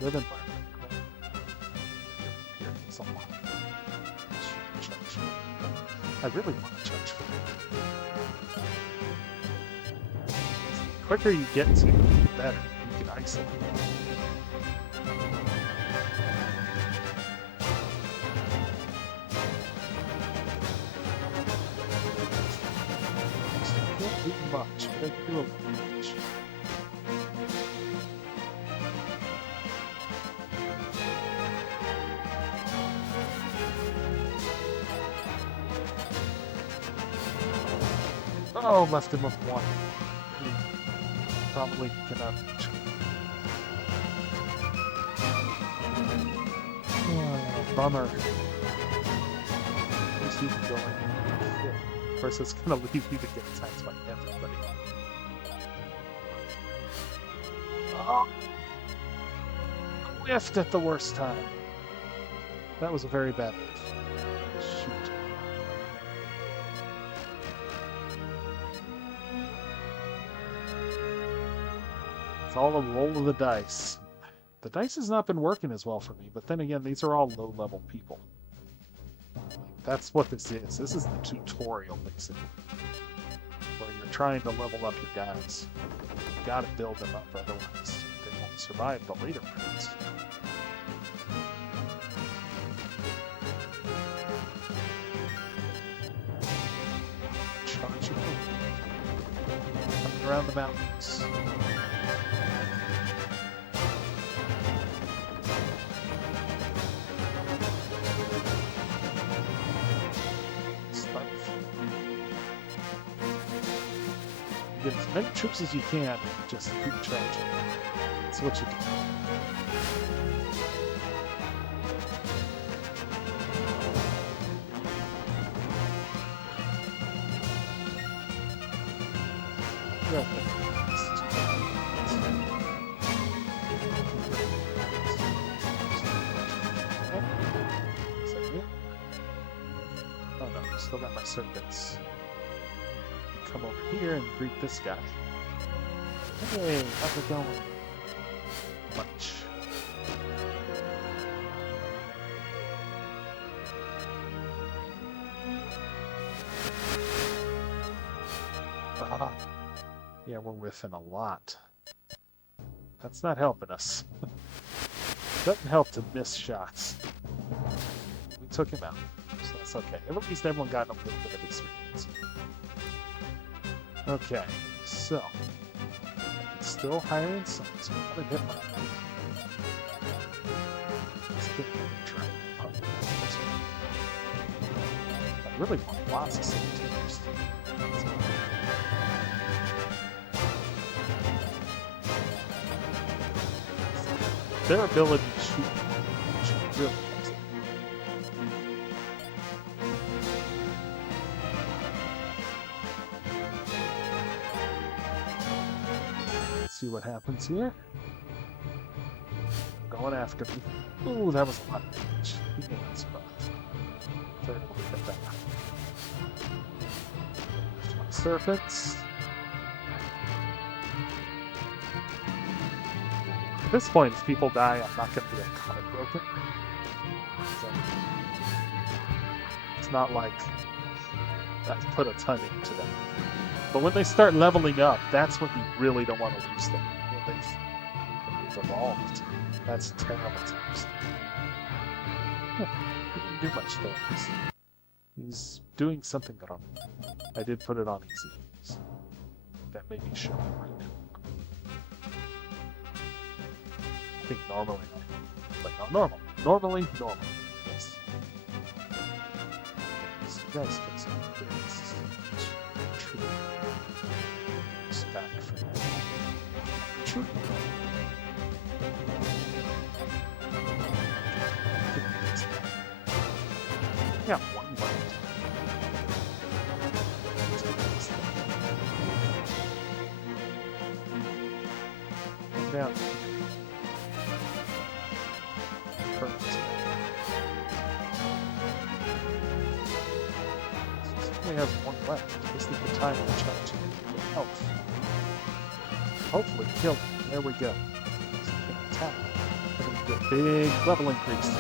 Live and learn. Here, it's a lot. I really want to charge for it. The quicker you get to, the better. You can isolate. Much, but I can do a little much. Oh, left him with 1. Probably cannot reach. Oh, bummer. At least you can go in. Of course, it's gonna leave you to get attacked by everybody. Oh! Whiffed at the worst time. That was a very bad whiff. Shoot. It's all a roll of the dice. The dice has not been working as well for me, but then again, these are all low-level people. That's what this is. This is the tutorial, basically. Where you're trying to level up your guys. You gotta build them up, otherwise they won't survive the later rounds. Charging coming around the mountains. Get as many troops as you can and just keep charging. That's what you do. Yeah, is that it? Oh no, I still got my circuits. Come over here and greet this guy. Hey, how's it going? Much. Ah. Yeah, we're whiffing a lot. That's not helping us. Doesn't help to miss shots. We took him out, so that's That's okay. At least everyone got a little bit of experience. Okay, so I can still hire in some, so I'm gonna hit my I really want lots of cemeteries. Their ability to shoot really nice. Let's see what happens here. Going after me. Ooh, that was a lot of damage. He didn't survive. Third one, hit that. Serpents. At this point, if people die, I'm not going to be heartbroken. So, it's not like I've put a ton into them. But when they start leveling up, that's when you really don't want to lose them. When they've evolved. That's terrible times. He didn't do much there. He's doing something wrong. I did put it on easy. So that may be showing right now. I think normally, but not normal. Normally, normal. Yes. So you guys get some things. True. Stack for that. True. Yeah, one left. Down. Perfect. Only has one left. Just need the time to charge health. Hopefully kill him. There we go. So we can attack. We're going to get a big level increase.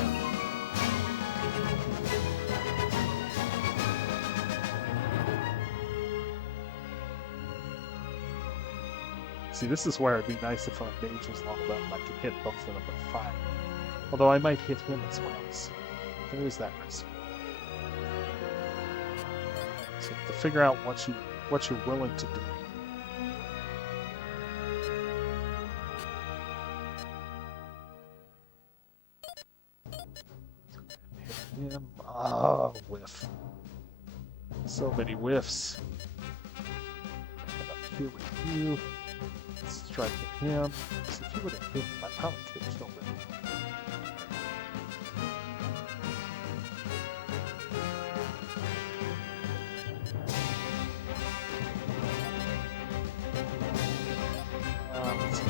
See, this is where it'd be nice if our mage was leveled up and I could hit both of them with fire. Although I might hit him as well, so there is that risk. So you have to figure out what you're willing to do. Hit him. Ah, whiff. So many whiffs. And up here with you. Strike at him. So if you would have hit him, I probably could have killed him. Let's see.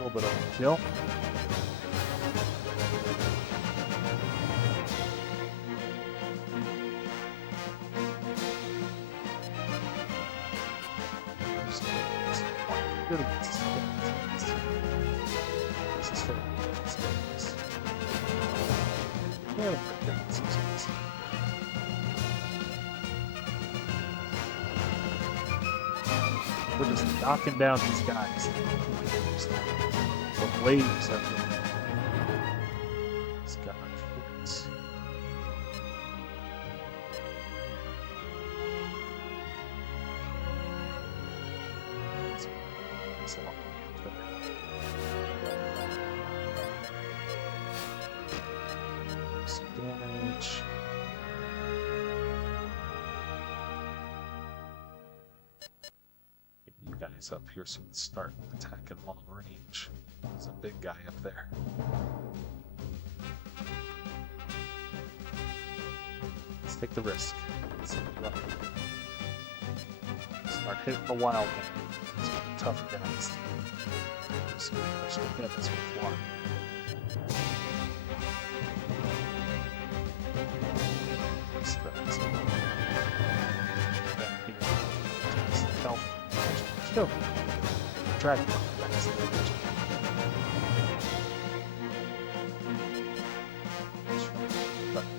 A little bit of a kill. We're just knocking down these guys. The waves are He's got points. That's a lot of some damage. You guys up here so we can start attacking long range. There's a big guy up there. Let's take the risk. Let's see what you start hitting the wild one. Some tough guys. See how much to hit us with one. Health. Kill. Dragon.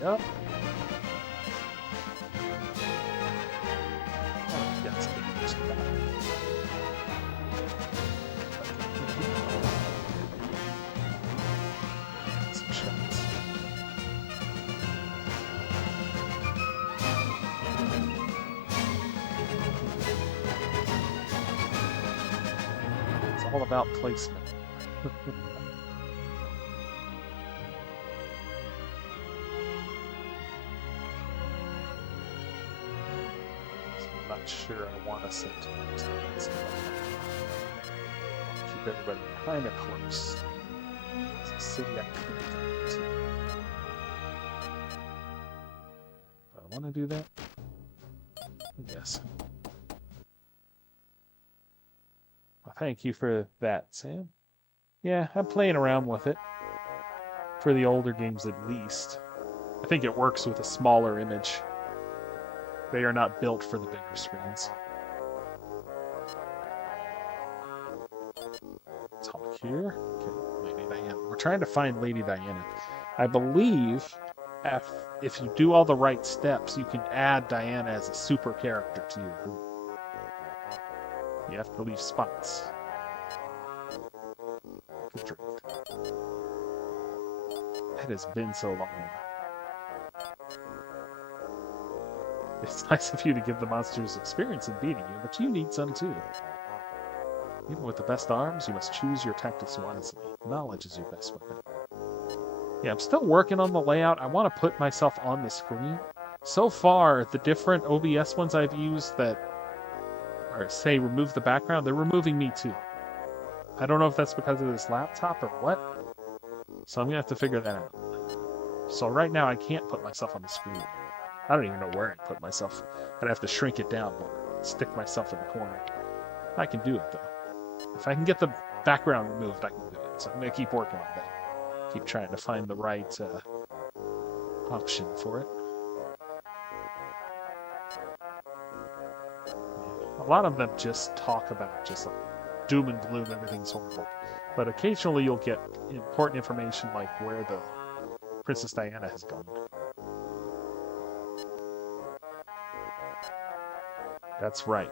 Up. Oh, yes, some shots. all about placement. I'm not sure I want to send it. Keep everybody kind of close. It's a city I could go to. Do I want to do that? Yes. Well, thank you for that, Sam. Yeah, I'm playing around with it. For the older games at least. I think it works with a smaller image. They are not built for the bigger screens. Talk here. Okay, Lady Diana. We're trying to find Lady Diana. I believe if you do all the right steps, you can add Diana as a super character to your group. You have to leave spots. Good drink. It has been so long. It's nice of you to give the monsters experience in beating you, but you need some too. Even with the best arms, you must choose your tactics wisely. Knowledge is your best weapon. Yeah, I'm still working on the layout. I want to put myself on the screen. So far, the different OBS ones I've used that or say remove the background, they're removing me too. I don't know if that's because of this laptop or what. So I'm going to have to figure that out. So right now I can't put myself on the screen. I don't even know where I'd put myself. I'd have to shrink it down more. Stick myself in the corner. I can do it though. If I can get the background removed, I can do it. So I'm going to keep working on that. Keep trying to find the right option for it. A lot of them just talk about just like doom and gloom, everything's horrible. But occasionally you'll get important information like where the Princess Diana has gone. That's right.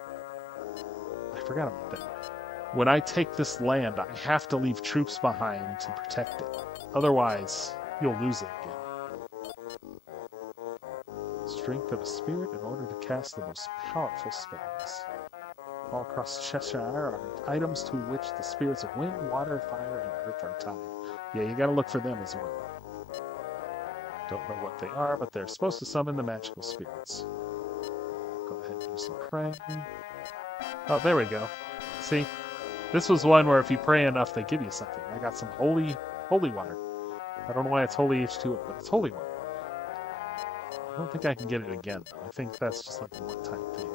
I forgot about that. When I take this land, I have to leave troops behind to protect it. Otherwise, you'll lose it again. Strength of a spirit in order to cast the most powerful spells. All across Cheshire are items to which the spirits of wind, water, fire, and earth are tied. Yeah, you gotta look for them as well. Don't know what they are, but they're supposed to summon the magical spirits. Go ahead and do some praying. Oh, there we go. See? This was one where if you pray enough, they give you something. I got some holy water. I don't know why it's holy H2O, but it's holy water. I don't think I can get it again, though. I think that's just like a one-time thing.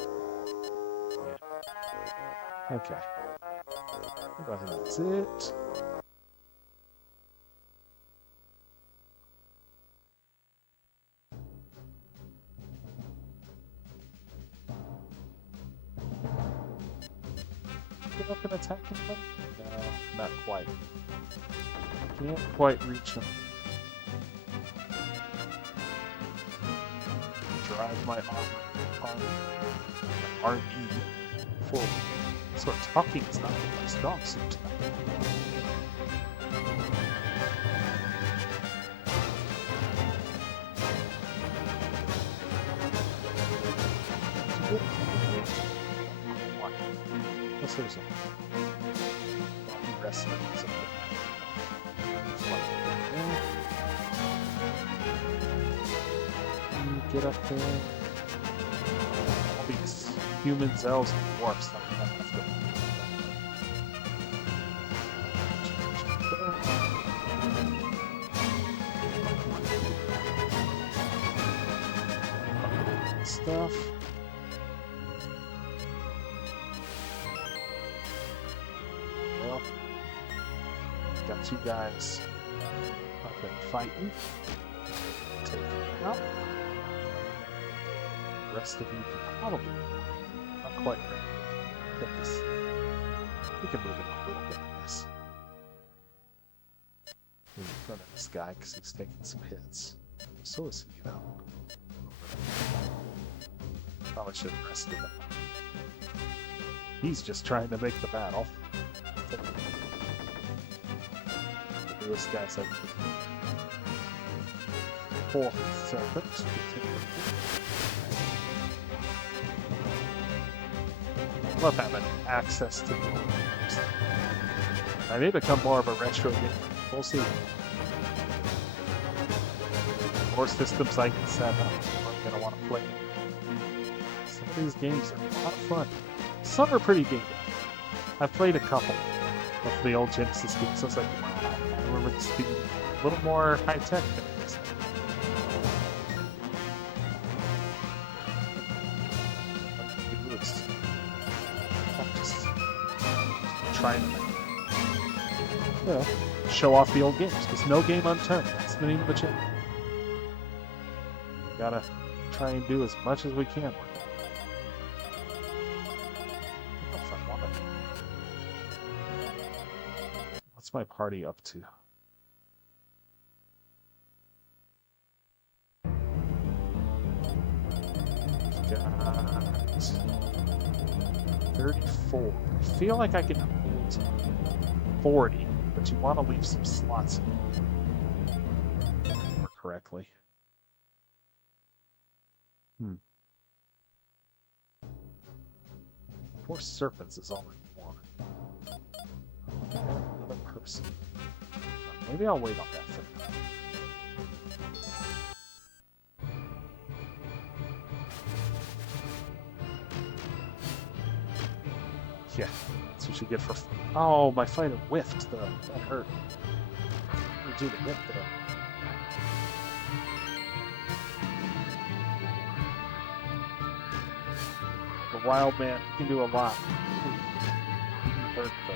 Yeah. Okay. I think that's it. Get up and attacking them? No, not quite. Can't quite reach them. Drive my arm RE forward. So talking is not my strong suit. What's there something? Rest something. Get up there. All these humans, elves, and dwarfs. Stuff. Well, got two guys up there fighting. Take them out. The rest of you can probably not quite ready. Get this. We can move it a little bit, I guess. In front of this guy because he's taking some hits. So is he, though. Probably should have rested him. He's just trying to make the battle. The newest guy's like fourth serpent. Love having access to the I may become more of a retro gamer. We'll see. More systems I can set up. I'm gonna want to play. Some of these games are a lot of fun. Some are pretty dated. I've played a couple of the old Genesis games. So I was like, wow, I remember this being a little more high tech than it is. Just trying to, show off the old games, because no game unturned. That's the name of the channel. Gotta try and do as much as we can with it. I don't know if I want it. What's my party up to? Got 34. I feel like I can hold 40, but you want to leave some slots in remember correctly. Four serpents is all I want. Another person. Maybe I'll wait on that for now. Yeah, that's what you get for. Oh, my fighter whiffed though. That hurt. What did you do to whiff though? The wild man can do a lot. He hurt the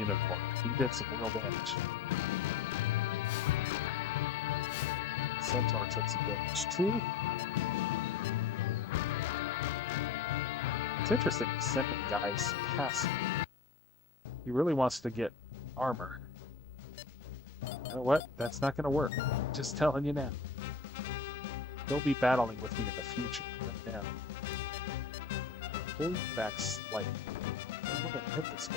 unicorn. He did some real damage. Centaur took some damage too. It's interesting sending guys past. He really wants to get armor. You know what? That's not going to work. Just telling you now. He'll be battling with me in the future. Right now. Pull you back slightly. I'm going to hit this guy.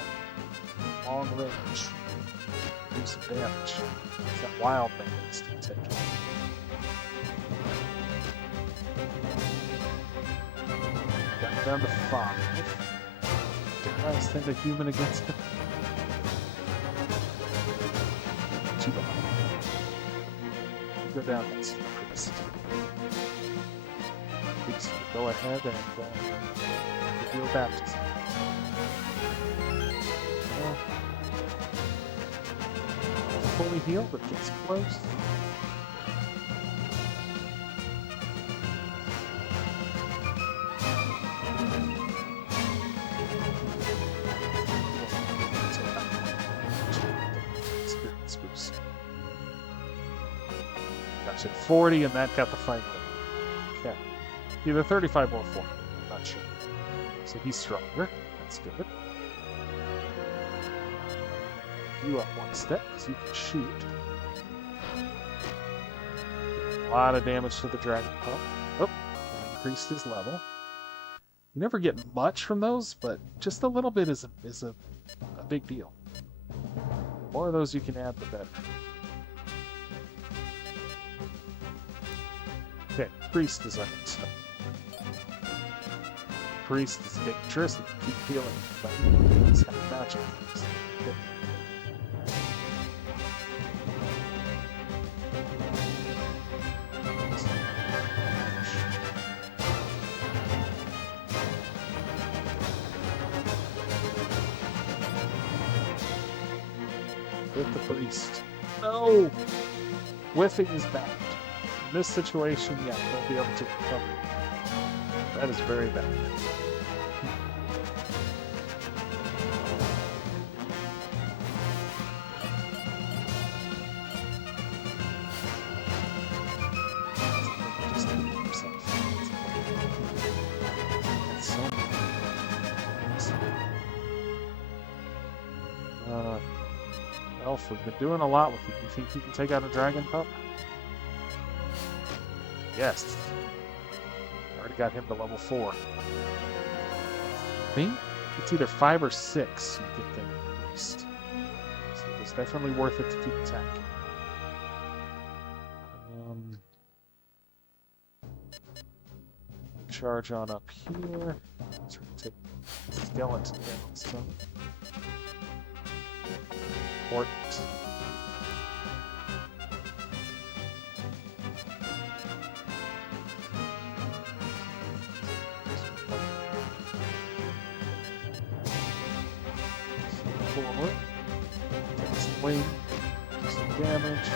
Long range. Do some damage. It's that wild man that's still taking. Got down to 5. Did I send a human against him? Too bad. Go down next to the priest. Priest, go ahead and give you a baptism. Well, fully healed, but gets close. Experience boost. Gotcha. 40, and that got the fight with. Okay. Either 35 or 40. I'm not sure. So he's stronger. That's good. You up one step because you can shoot. A lot of damage to the dragon pump. Oh, increased his level. You never get much from those, but just a little bit is a big deal. The more of those you can add, the better. Okay, priest is up next. Priest is dangerous and keep healing, but he's got magic. Okay. With the priest. No! Whiffing is bad. In this situation, yeah, they'll be able to recover. That is very bad. Just keep himself. That's so Elf, we've been doing a lot with you. You think you can take out a dragon pup? Yes. Already got him to level 4. I think it's either 5 or 6 you get them increased. So it's definitely worth it to keep attacking. Charge on up here. Let's take skeleton down some. Port. Forward. Take some wing. Do some damage.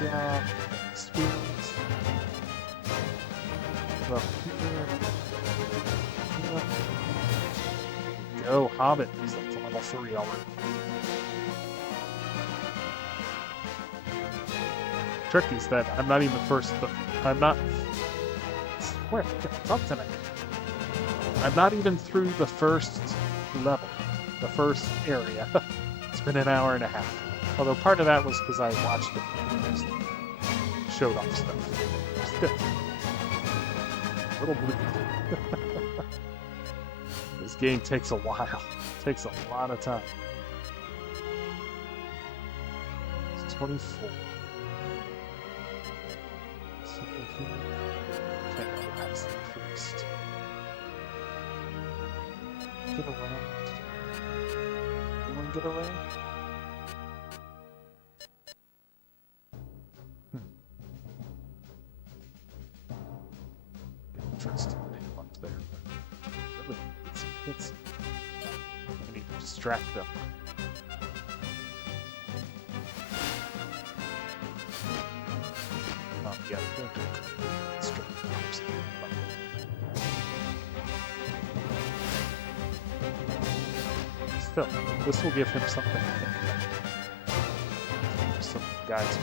Job. Experience. Up here. Go, Hobbit. He's up to level 3 already. Trick is that I'm not even first. I'm not. Where? Talk to me. I'm not even through the first level, the first area. It's been an hour and a half. Although part of that was because I watched it. Just showed off stuff. Still. A little bleak. This game takes a while. It takes a lot of time. It's 24. So here, can't go past the first. Get around. Anyone get around? Interesting name up there, but really get some hits. I need to distract them. Yeah, don't distract them. Still, this will give him something to think about. Some guys.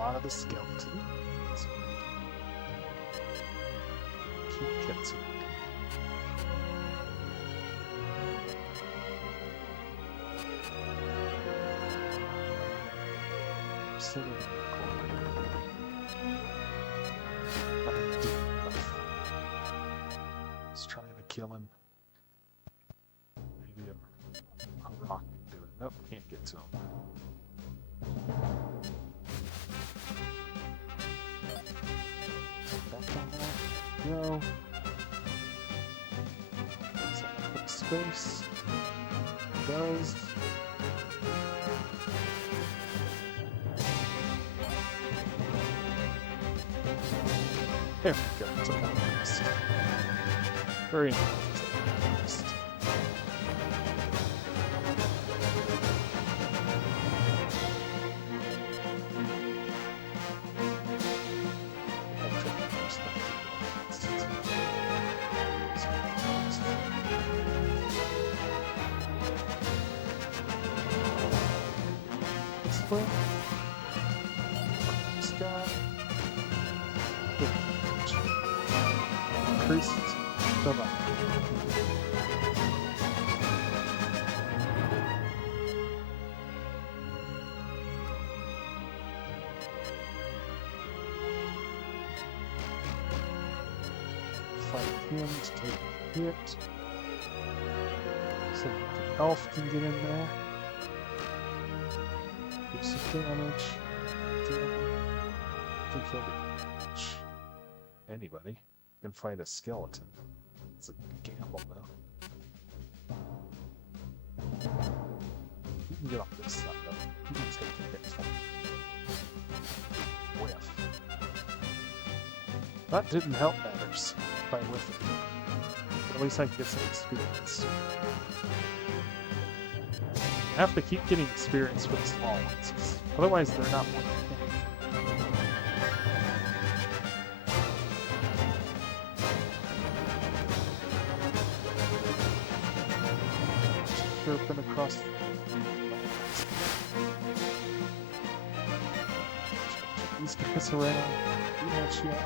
Of the skeleton. Ketsu. Sitting in the corner. But I did enough. Just trying to kill him. Maybe a rock can do it. Nope, can't get to him. No. So I put space. Does. There we go. Took out the rest. Very nice. Increased. Bye-bye. Fight him to take a hit. So the elf can get in there. Do some damage. I think he'll be anybody can fight a skeleton. It's a gamble though. You can get off this side though. You can take a hit from whiff. That didn't help matters by whiffing. But at least I can get some experience. I have to keep getting experience for the small ones, 'cause otherwise they're not worth anything. Chirping across the these guys around. Do that shit.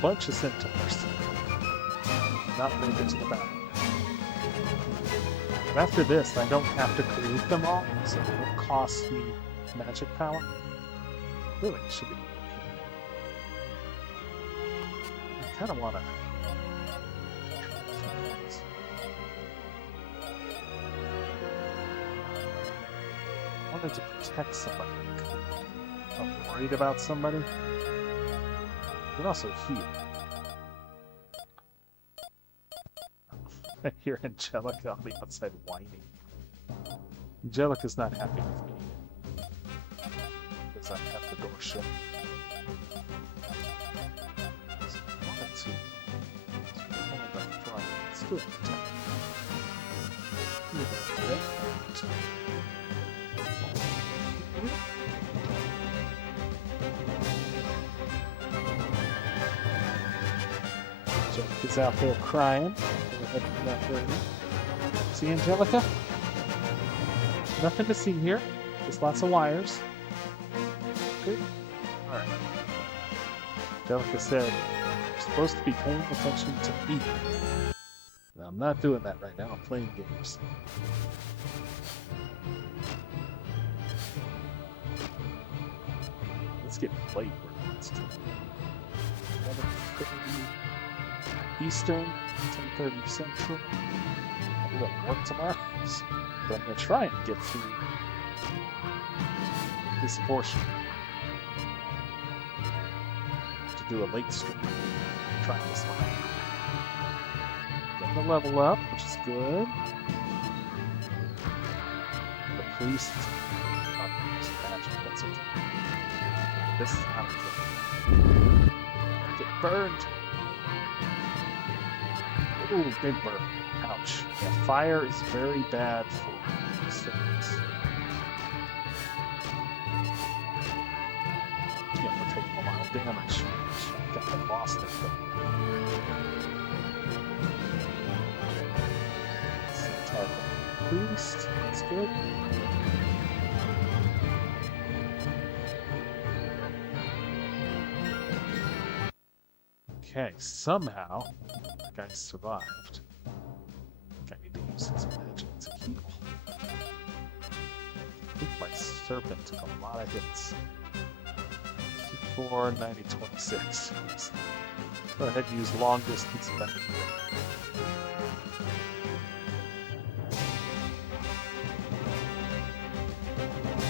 bunch of centaurs. Not make it to the battle. But after this, I don't have to create them all, so it won't cost me magic power. Really, it should be. I kind of want to. I wanted to protect somebody. I'm worried about somebody. But also heal. I hear Angelica on the outside whining. Angelica's not happy with me. Because I have the door shut. So I wanted to. Hold up front. Let's do it. Angelica's out there crying. See, Angelica? Nothing to see here. Just lots of wires. Good. Alright. Angelica said, you're supposed to be paying attention to me. Now, I'm not doing that right now. I'm playing games. Let's get late where it's 11:30 Eastern, 10:30 Central. I got work tomorrow, but I'm going to try and get through this portion to do a late stream. Try this one. Getting the level up, which is good. The priest, magic, that's okay. This is not okay. Get burned. Ooh, big burn. Ouch. Yeah, fire is very bad for cities. Yeah, we're taking a lot of damage. I think I lost it, though. Target priest. That's good. Okay, somehow the guy survived. I need to use his magic to heal. I think my serpent took a lot of hits. 4, 90, 26. Go ahead and use long distance better.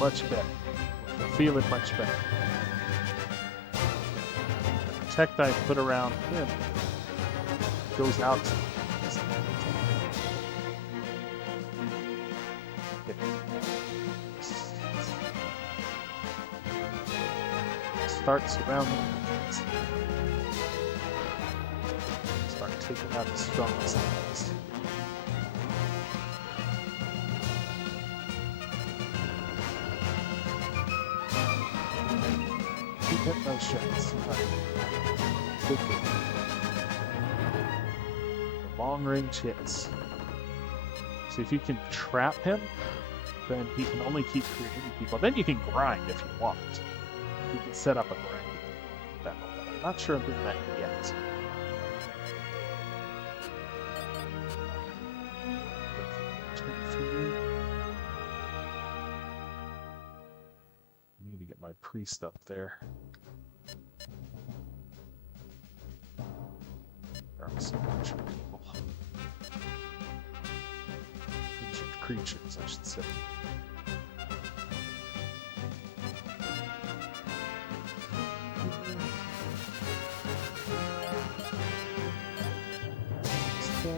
Much better. I feel it much better. The protect I put around him goes out to start surrounding things. Start taking out the strongest things. Keep hitting those shots. Right. Good. The long range hits. So if you can trap him, then he can only keep creating people. Then you can grind if you want. You can set up a grind battle, but I'm not sure I'm doing that yet. I need to get my priest up there. There are so much people. Injured creatures, I should say. A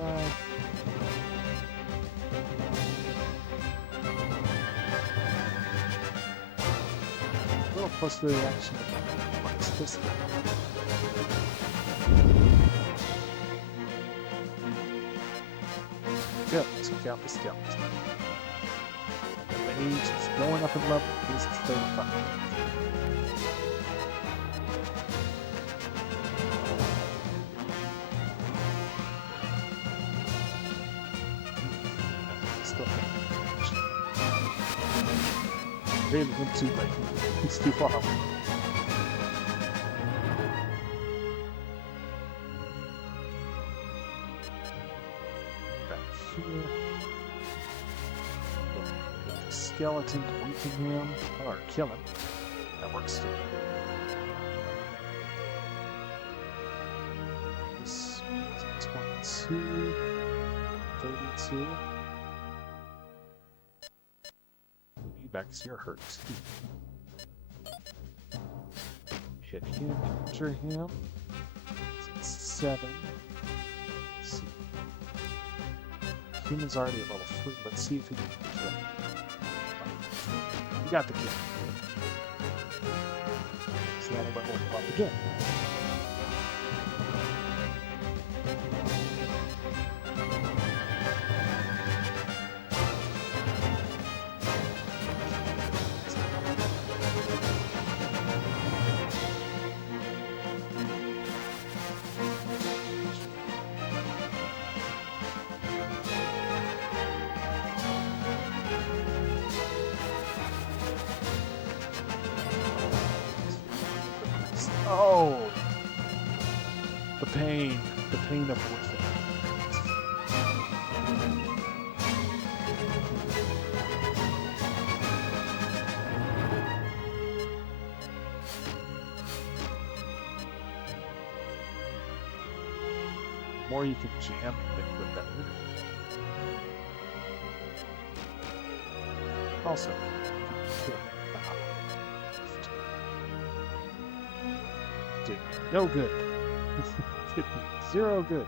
little close to the action of my system. Good, took out the skeleton. The mage is going up in level, he's 35. Really went too late. He's too far away. here. Get the skeleton to weaken him or kill him. That works too. This is 22, 32. Move you back because you're hurt too. Hit him, injure him. It's 7. Let's see. Human's already at level 3. Let's see if he can kill. You got the kill. So that'll level him up again. Oh, the pain of warfare. The more you can jam it, the better. Also, you can kill the hot. Did no good. Did me 0 good.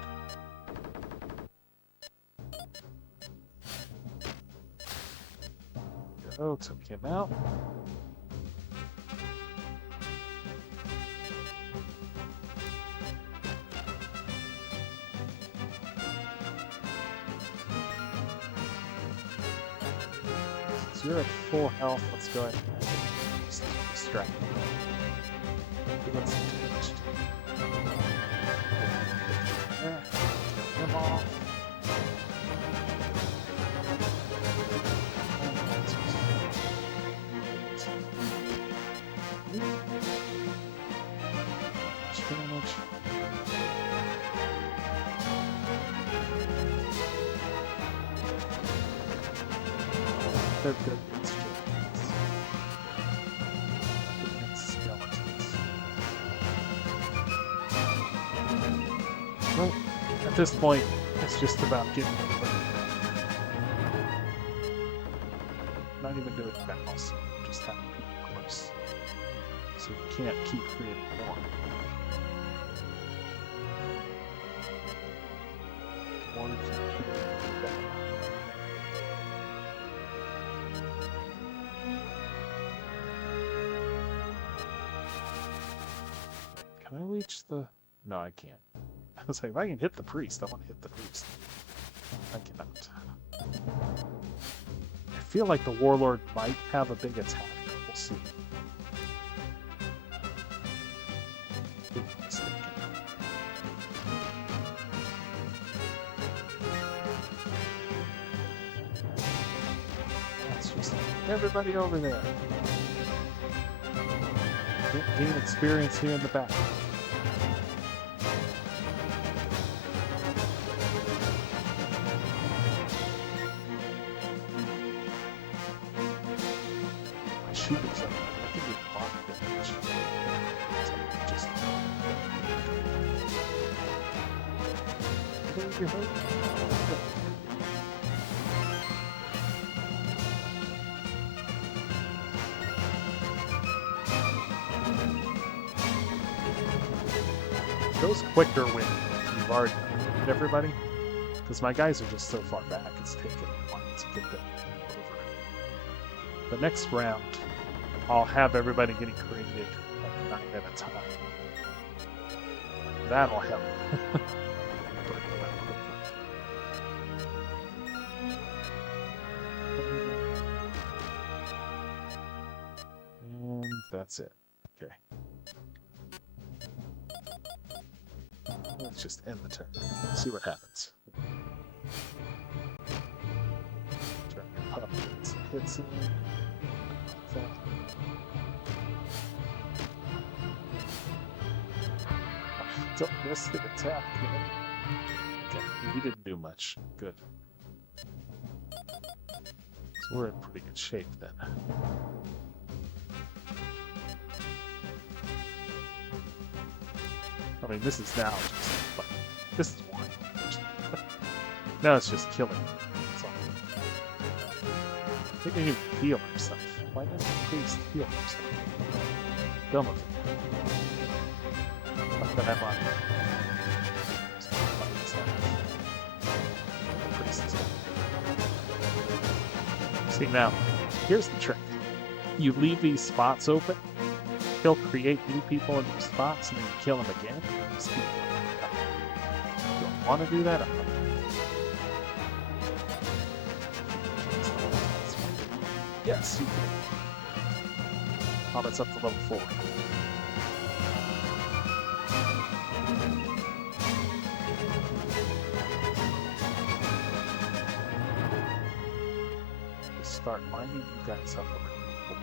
Go, took him out. Since you're at full health, let's go ahead and just distract him. Let's do it. There. Kill him off. Damage. They're good against dragons. Against skeletons. Well, at this point, it's just about getting everybody. Not even doing battles, just having people close. So you can't keep creating more. The more you can keep creating, the better. Can I reach the... No, I can't. I was like, if I can hit the priest, I want to hit the priest. I cannot. I feel like the warlord might have a big attack. We'll see. Could be mistaken. That's just everybody over there. Gain experience here in the back. Shooters up there. I think we blocked damage. So just. Did you hurt? Those quicker when you've already hit everybody. Because my guys are just so far back, it's taking a while to get them over. The next round, I'll have everybody getting created like 9 at a time. That'll help. Break them out quickly. And that's it. Okay. Let's just end the turn. See what happens. Dragon Pup hits him. Don't miss the attack. Okay, he didn't do much. Good. So we're in pretty good shape then. I mean, this is now just like, this is one. Now it's just killing. That's all. He didn't even heal himself. Why didn't the priest heal himself? Done with it. Not that I'm on. See, now, here's the trick. You leave these spots open, he'll create new people in those spots, and then you kill them again. Just keep going. You don't want to do that? Yes, you can. Oh, that's up to level 4. Just start lining you guys up around the 4.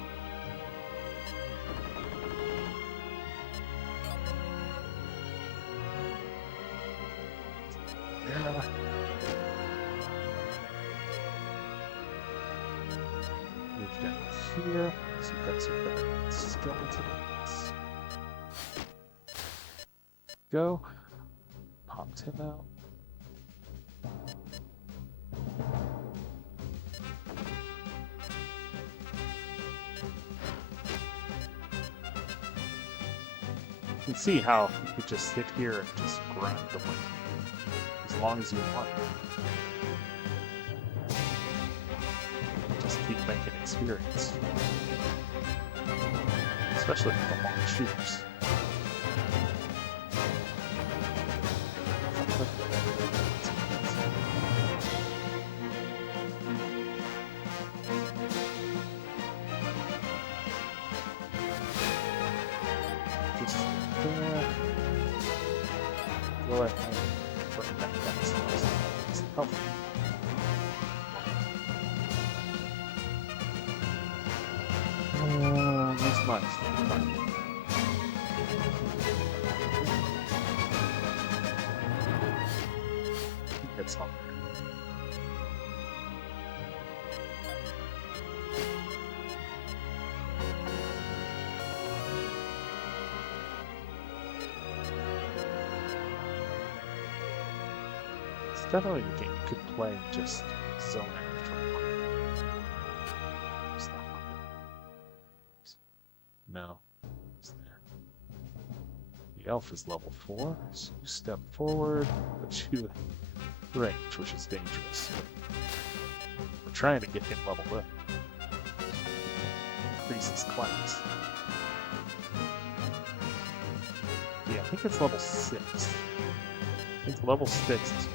Yeah. Move down here, so you guys are better than skeletons. Go. Popped him out. You can see how you could just sit here and just grind away as long as you want. Just keep making experience. Especially with the long shooters. Just there. Go ahead and bring that down. It's helpful. That's much. It's not. It's definitely a game you could play and just zone out for a while. It's not fun. No. It's there. The elf is level 4, so you step forward, but you range, which is dangerous. We're trying to get him leveled up. Increase his class. Yeah, I think it's level 6. I think level 6 is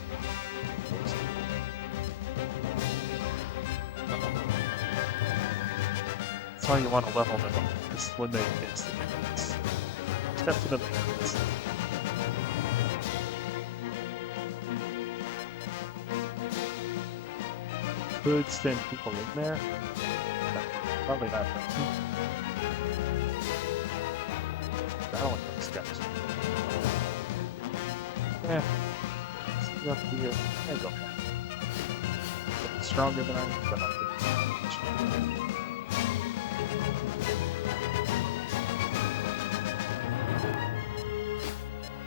that's how you want to level them up, because when they miss, it's definitely hurts. Could send people in there. Probably not. Battling those guys. Yeah. See up here. I go. Stronger than I am, but I'm good.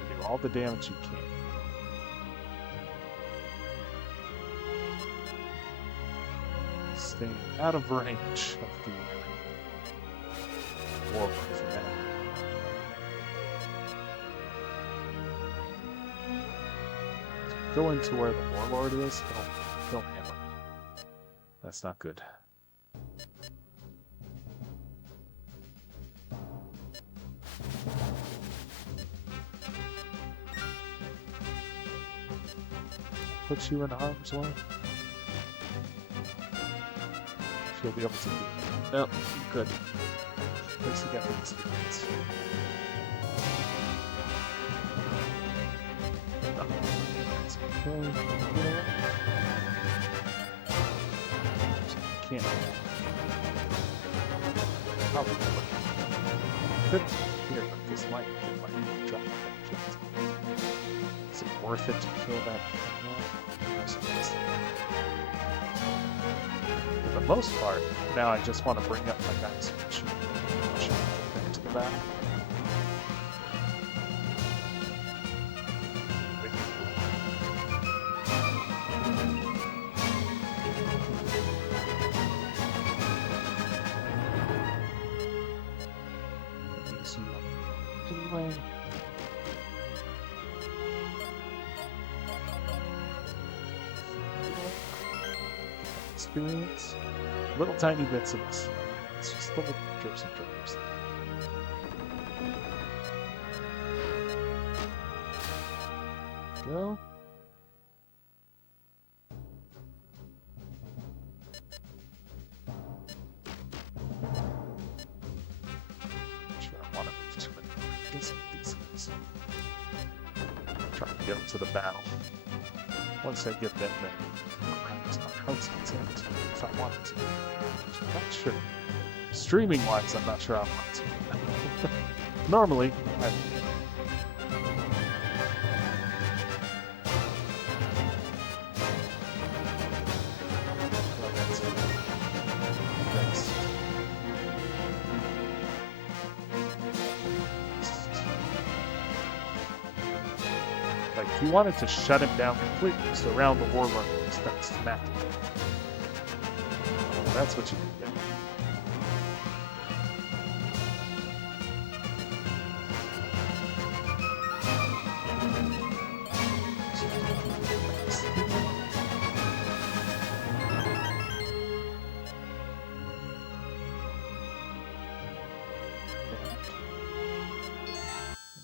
Do all the damage you can. Staying out of range of the warlord for now. Go into where the warlord is, he'll hammer me. That's not good. Put you in harm's way. You'll be able to do it. Nope, good. At least you got the experience. No. It's okay. You know what? Can't. Probably could here, but this might drop that chance. Is it worth it to kill that? For the most part, now I just want to bring up my guys and shoot them to the back. Anyway. Experience. Little tiny bits of this. It's just little drips and drips. Go. Get them to the battle. Once I get them, then my heart's content if I wanted to. I'm not sure. Streaming-wise, I'm not sure I want to. Normally, I... Like, if you wanted to shut him down completely, just around the Warlord and start smacking him. That's what you can get.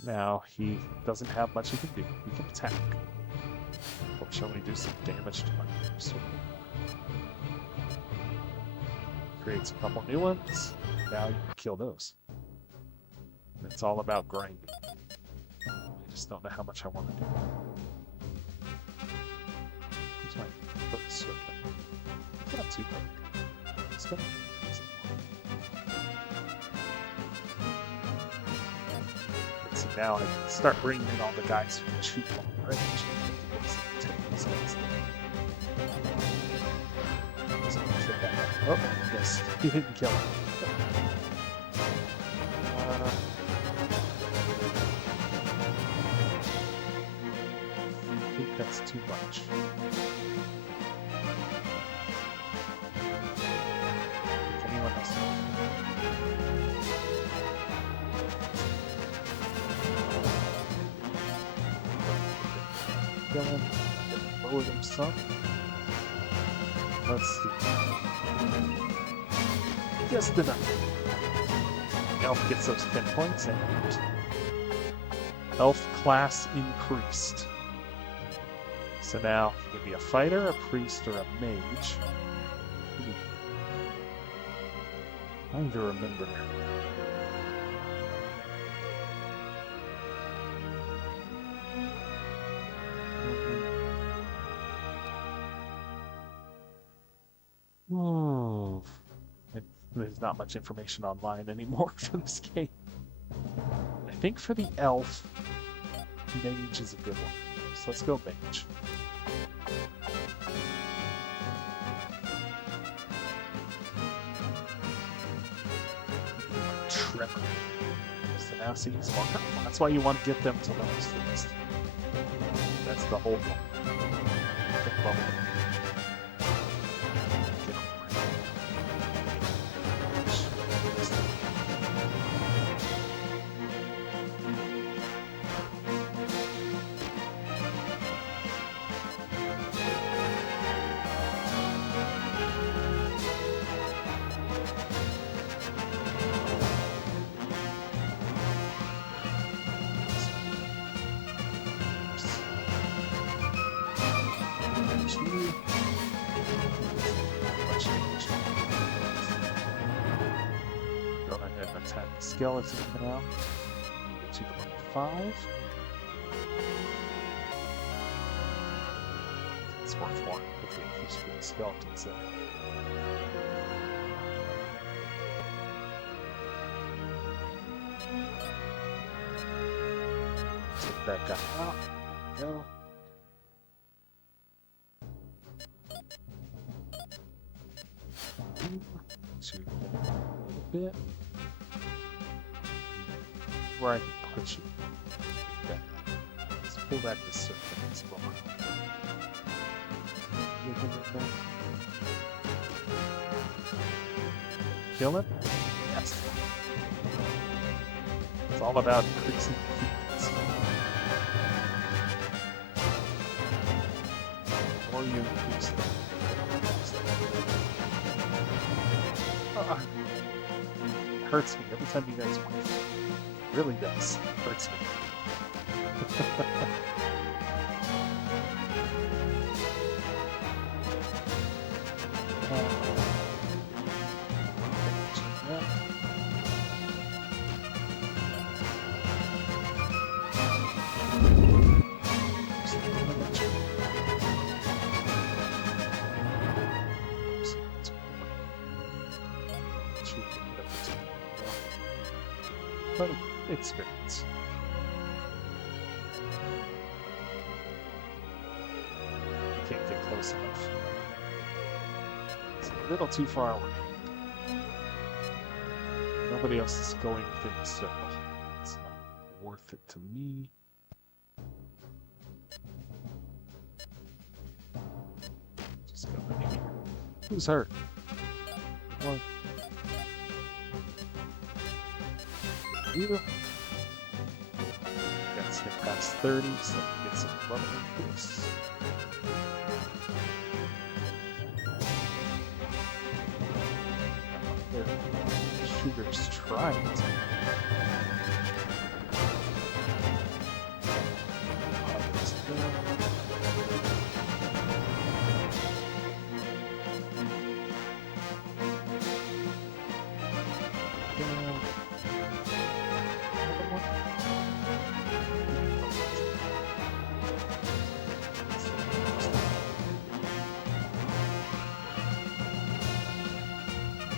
Now, he doesn't have much he can do. He can attack. Fortunately, do some damage to my sword. Creates a couple new ones. Now you can kill those. And it's all about grinding. I just don't know how much I want to do. Here's my first sword. It's not too bad. It's gonna now I can start bringing in all the guys who can shoot long range. Oh, yes, he didn't kill him. I think that's too much. If anyone else? Kill him, lower them some. Let's see. Just enough. Elf gets those 10 points and elf class increased. So now you can be a fighter, a priest, or a mage. I need to remember. There's not much information online anymore for this game. I think for the elf, mage is a good one. So let's go mage. Trevor. So now see, he's one. That's why you want to get them to level 6. That's the whole one. Get level. Go ahead and attack the skeleton now. 2.5. It's worth one if we increase for the skeletons there. Take that guy out. Go. push you a little bit. Where I can push you. Okay. Let's pull back the surface. Kill it? Yes. It's all about increasing defense. The more you increase the it hurts me every time you guys win. It really does. It hurts me. But experience. Can't get close enough. It's a little too far away. Nobody else is going within the circle. It's not worth it to me. Just go in here. Who's hurt? One. You. Got to get past 30, so we get some level increase. There. Shooter's trying to.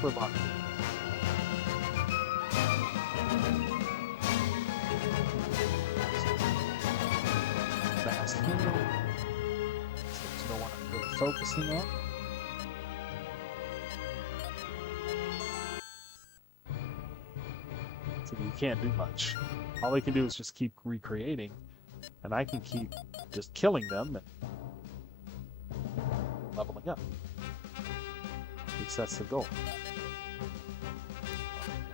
We're locked in. Fast heal. So there's no one I'm really focusing on. So you can't do much. All they can do is just keep recreating, and I can keep just killing them and leveling up. At least that's the goal.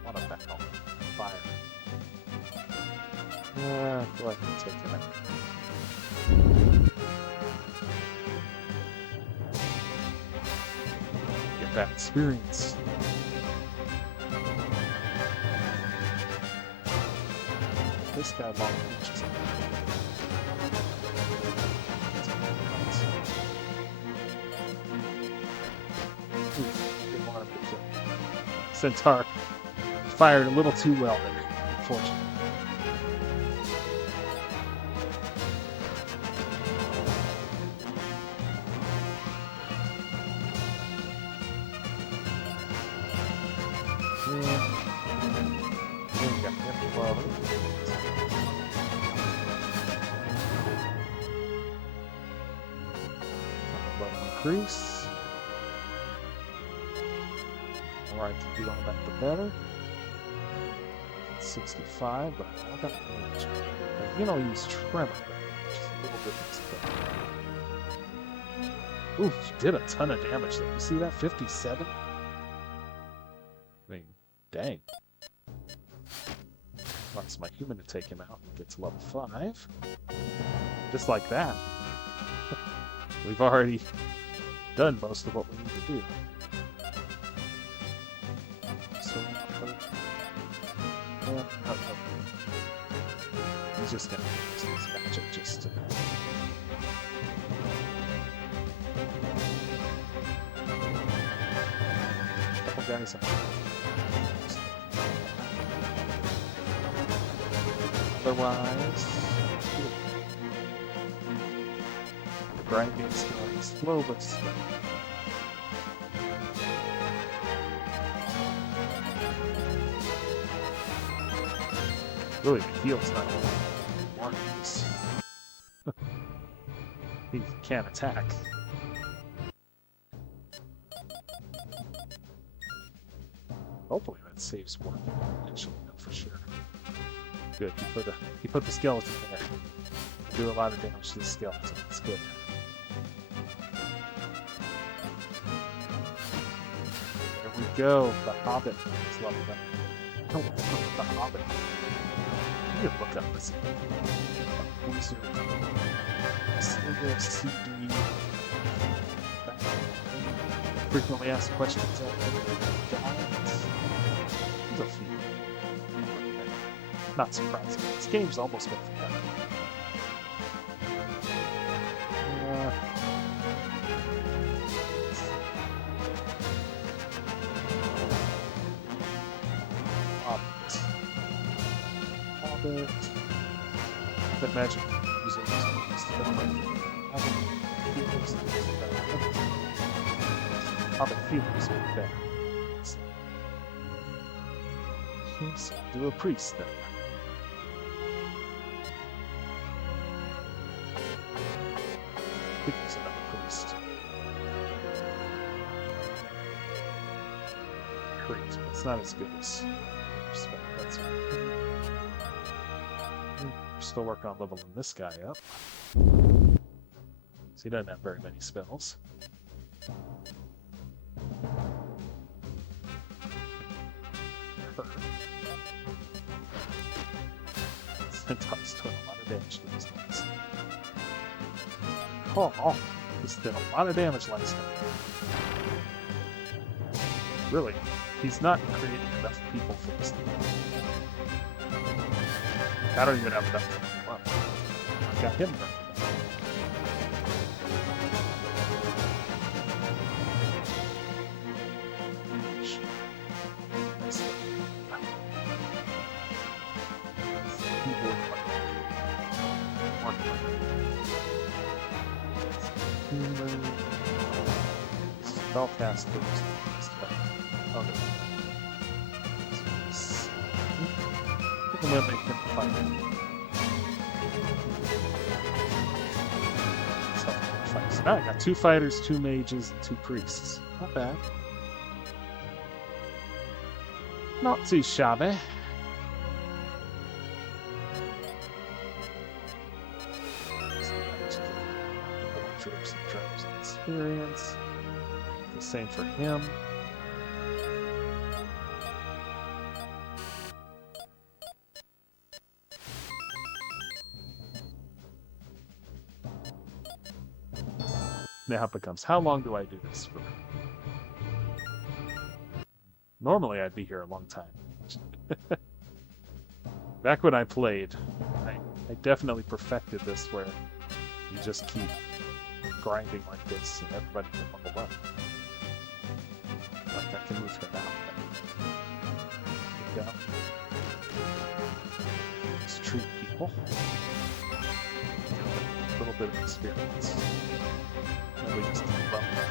I want to back on fire. Go ahead and take it out. Get that experience. This guy long reaches. Didn't want him to kill. Centaur fired a little too well there, unfortunately. Increase. The more I can do on that, the better. 65, but I got damage. You know, use tremor, which is a little different. Ooh, she did a ton of damage though. You see that? 57? I mean, dang. Wants my human to take him out and get to level 5. Just like that. We've already done most of what we need to do. So, he's just gonna use this magic just to. Couple guys on. Otherwise, the grinding is going slow but slow. Really, the heal's not going to work. He can't attack. Hopefully that saves work eventually, no, for sure. Good. He put the skeleton there. Do a lot of damage to the skeleton. It's good. There we go. The Hobbit is leveled up. I don't remember what the Hobbit. You can look up this. Wizard. Sega CD. Frequently asked questions out there. There's a few. Not surprising. This game's almost been forgotten. Hobbit. I can imagine using this to Hobbit feelings are better. So do a priest then. I think there's another priest. Great, it's not as good as respect. That's right. We're still working on leveling this guy up. So he doesn't have very many spells. Centaur's doing a lot of damage to these things. Oh, he's done a lot of damage last time. Really, he's not creating enough people for this thing. I don't even have enough to level up. I've got him running. Spellcasters. Okay. I'm gonna make him fight. So now I got 2 fighters, 2 mages, and 2 priests. Not bad. Not too shabby. Troops and tribes and experience. The same for him. Now it becomes, how long do I do this for? Normally I'd be here a long time. Back when I played, I definitely perfected this where you just keep grinding like this and everybody can level up. Like I can move her now. Go. Just treat people. A little bit of experience. And we just keep leveling up.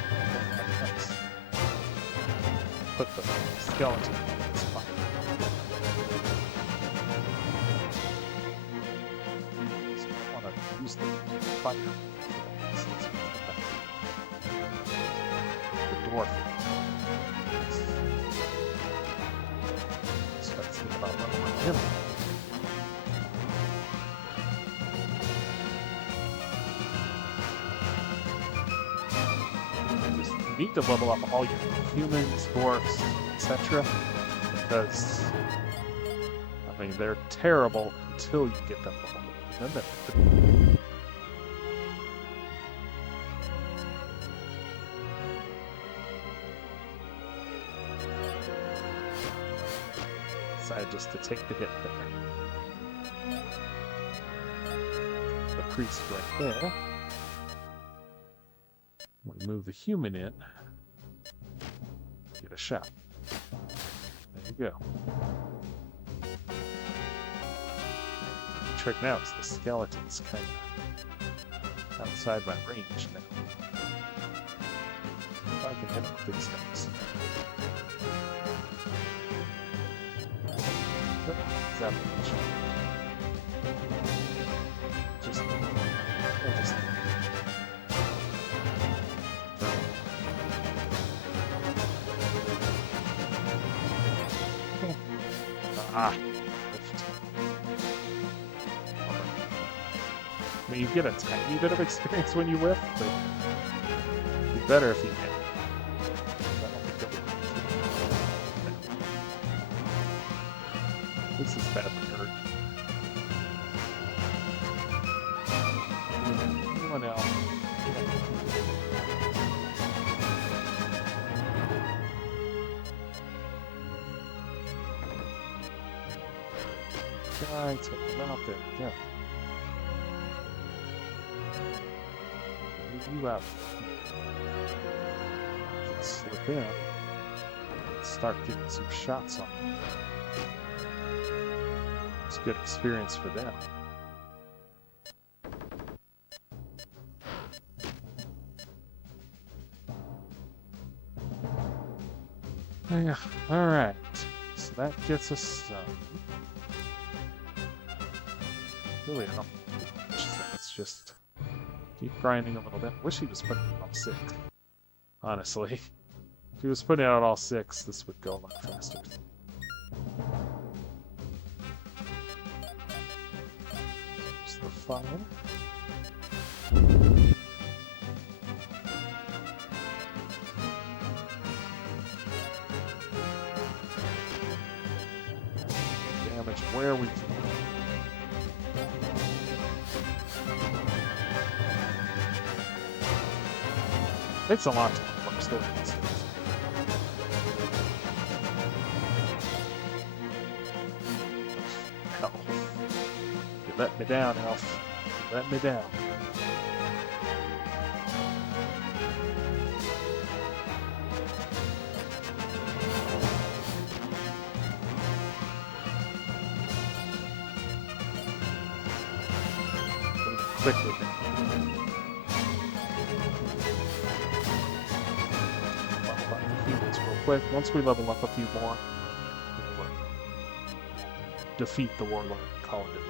Put the skeleton in this fire. So I want to use the fire. The dwarf. Start thinking about leveling him. You need to level up all your humans, dwarfs, etc. Because I mean they're terrible until you get them leveled up. Then they're pretty. Decided just to take the hit there. The priest right there. We move the human in. Get a shot. There you go. The trick now is the skeleton's kind of outside my range now. If I can hit him with these things. That much. Just Ah. I mean, you get a tiny bit of experience when you whiff, but it'd be better if you hit. I don't think that would. This is badly hurt. Anyone else? Guy, take him out there. Yeah. Move you out. Slip in. Start getting some shots on them. It's good experience for them. Yeah, alright. So that gets us some. Really, I don't think it's just keep grinding a little bit. Wish he was putting out all 6. Honestly. If he was putting out all 6, this would go a lot faster. There's the fire. Damage where we can. Takes a lot to work still. Elf. You let me down, Elf. You let me down. Quickly. Real quick. Once we level up a few more, we'll defeat the warlord and call it a day.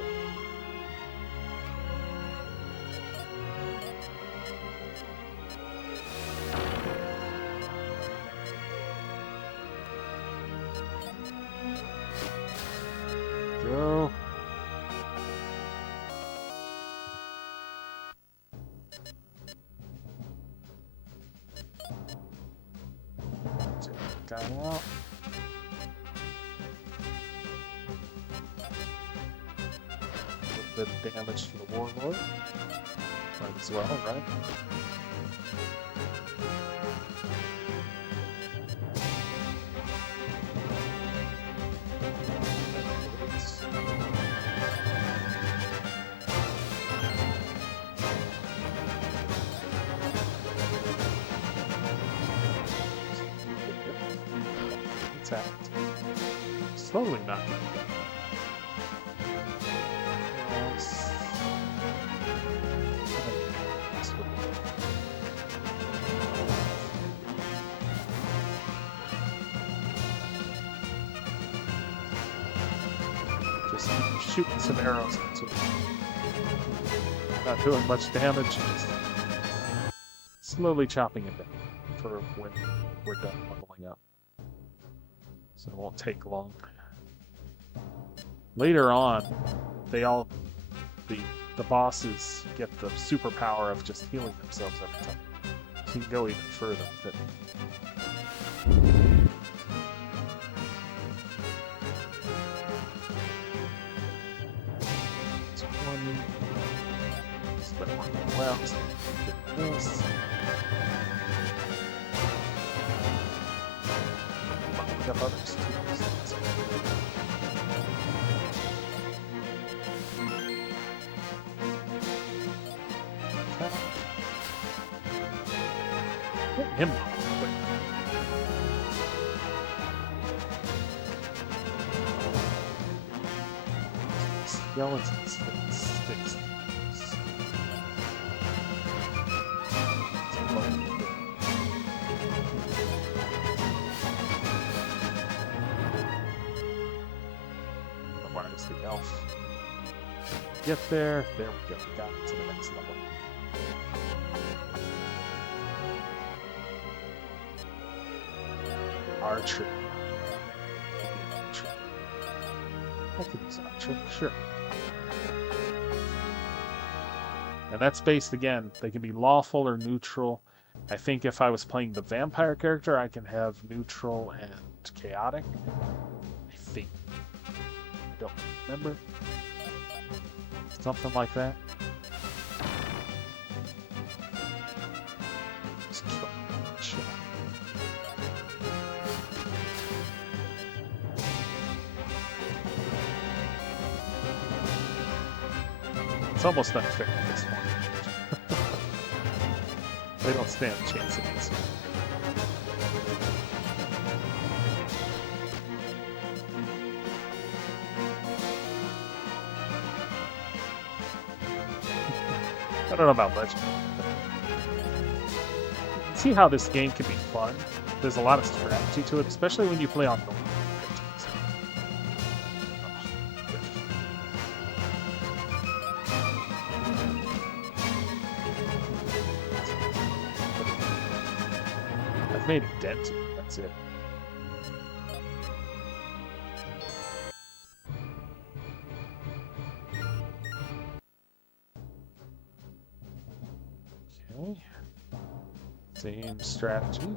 Go. Guy out. A little bit of damage to the warlord. Might as well, right? Attacked. Slowly knocking it down. Yes. Just keep shooting some arrows into it. Not doing much damage, just slowly chopping it down for when we're done leveling up. So it won't take long. Later on, the bosses get the superpower of just healing themselves every time. So you can go even further with it. It's one. Split one well. This. We have others too. Hit him quick. Skeletons that sticks. Otherwise, the elf. Get there. There we go. We got it to the next level. Archery. I could use an archer, sure. And that's based, again, they can be lawful or neutral. I think if I was playing the vampire character, I can have neutral and chaotic. I think. I don't remember. Something like that. Just kill one shot. It's almost unfair at this point. They don't stand a chance against me. I don't know about Legend. See how this game can be fun. There's a lot of strategy to it, especially when you play on normal. I've made a dent. That's it. Okay. Same strategy.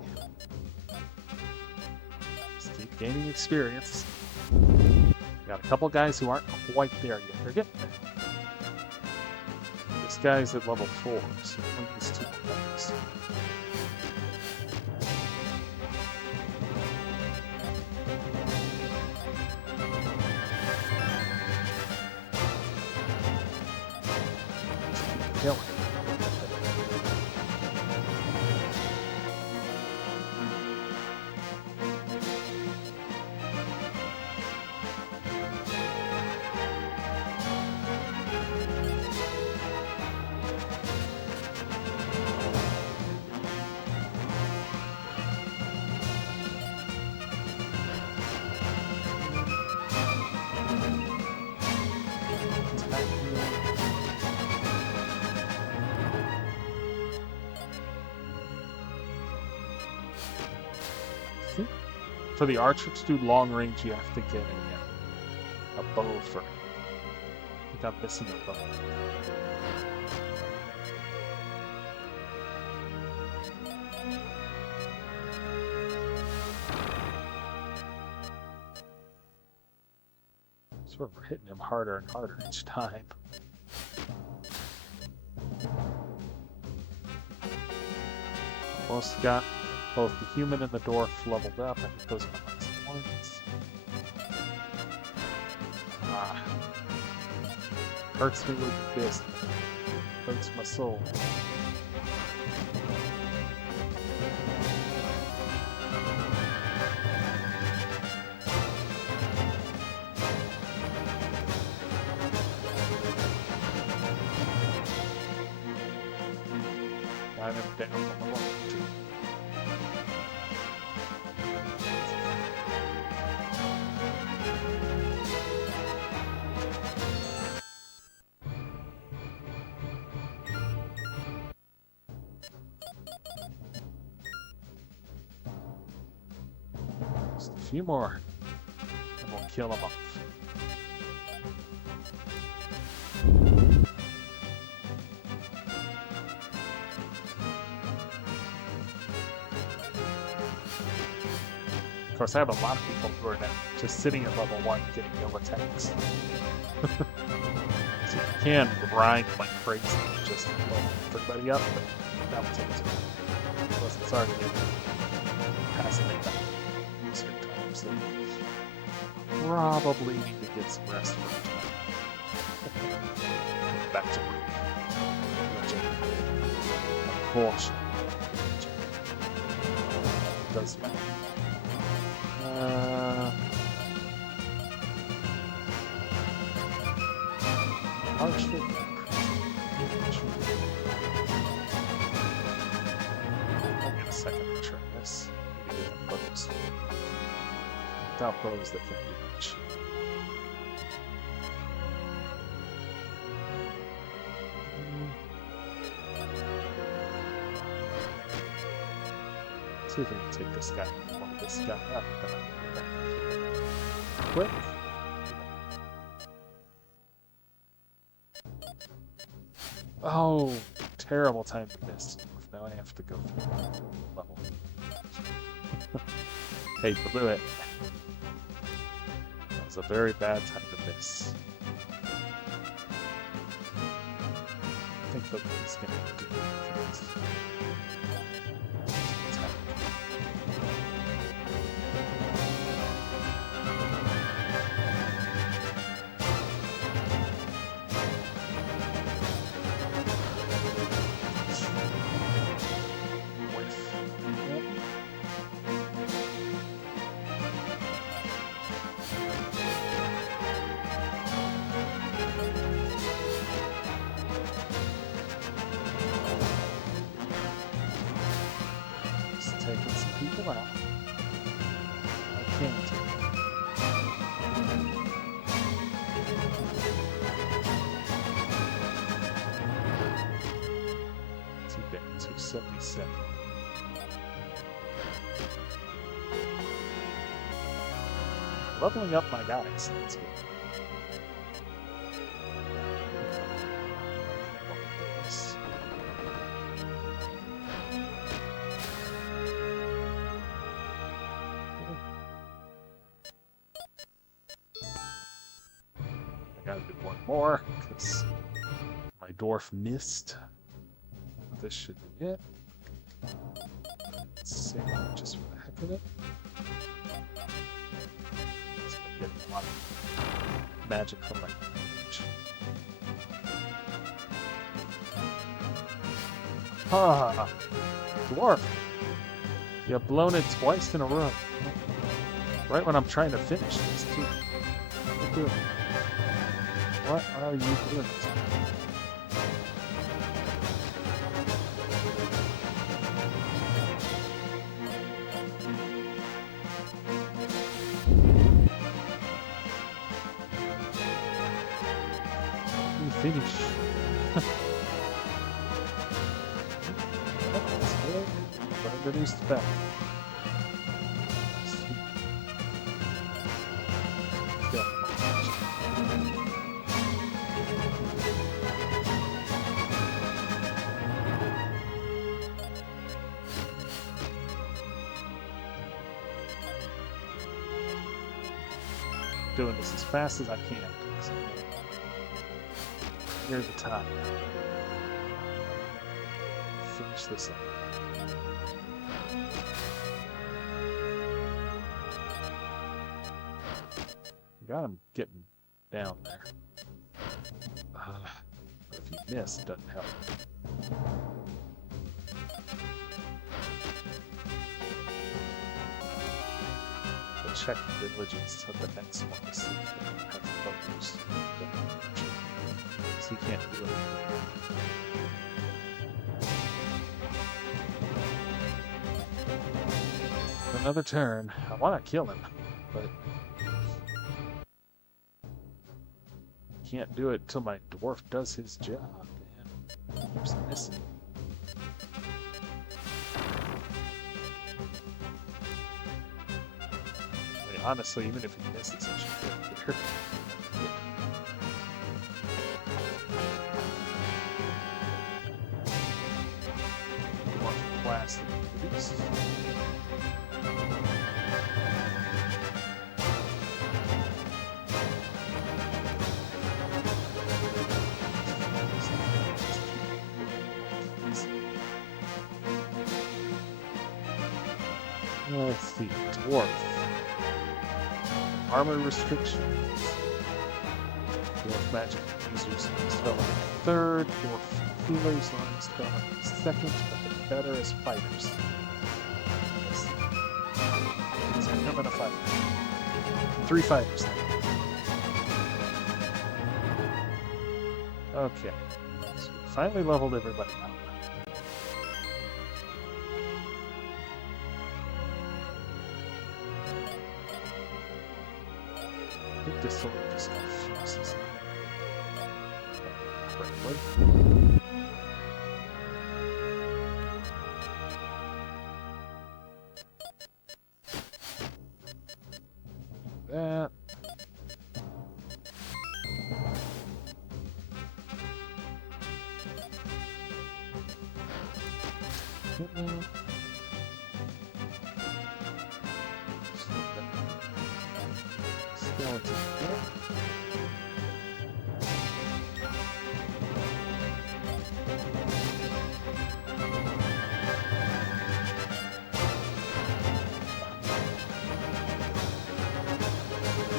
Just keep gaining experience. Got a couple guys who aren't quite there yet. They're getting there. This guy's at level 4, so one of these 2 guys. Kill him. For the archer to do long range, you have to get a bow for it. I think I'm missing a bow. So we're hitting him harder and harder each time. Almost got both the human and the dwarf leveled up. I think those are my last ones. Ah. Hurts me with this. Hurts my soul. I'm down on the wall. Just a few more, and we'll kill them off. Of course, I have a lot of people who are now just sitting at level 1 getting no attacks. So you can grind like crazy and just blow everybody up, but that would take too long. Plus, it's already passing it down certain times, so probably need to get some rest for a time. Back to work. Unfortunately. It does matter. Archer. I'll get a second to try this. Maybe bows. Without bows, they can't do much. See if we can take this guy. This guy up. Quick. Oh, terrible time to miss. Now I have to go through the level. Hey, blew it. That was a very bad time to miss. I think the is going to do it. Taking some people out. I can't. Too bad. 277. Leveling up my guys. That's good. Gotta do one more, because my dwarf missed. This should be it. Let's save it just for the heck of it. It's gonna get a lot of magic from my damage. Ah! Dwarf! You've blown it twice in a row. Right when I'm trying to finish this, too. What are you doing? What are you doing? You finish. That's good. Learn the new spell. Doing this as fast as I can. So here's the time. Finish this up. Got him getting down there. But if you miss, it doesn't help. Check the villages of the next one to see if they have focus. So he can't do it. Another turn. I want to kill him, but can't do it until my dwarf does his job. Man, keeps missing. Honestly, even if he misses, he should get here. One blast of these. Let's see, dwarf. Armor restrictions. Dwarf magic users spell on the third, dwarf healers on spell on the second, but they're better as fighters. He's becoming a fighter. 3 fighters. Okay. So we finally leveled everybody out. I think this sword just confuses correctly. That. equipment. Skeleton.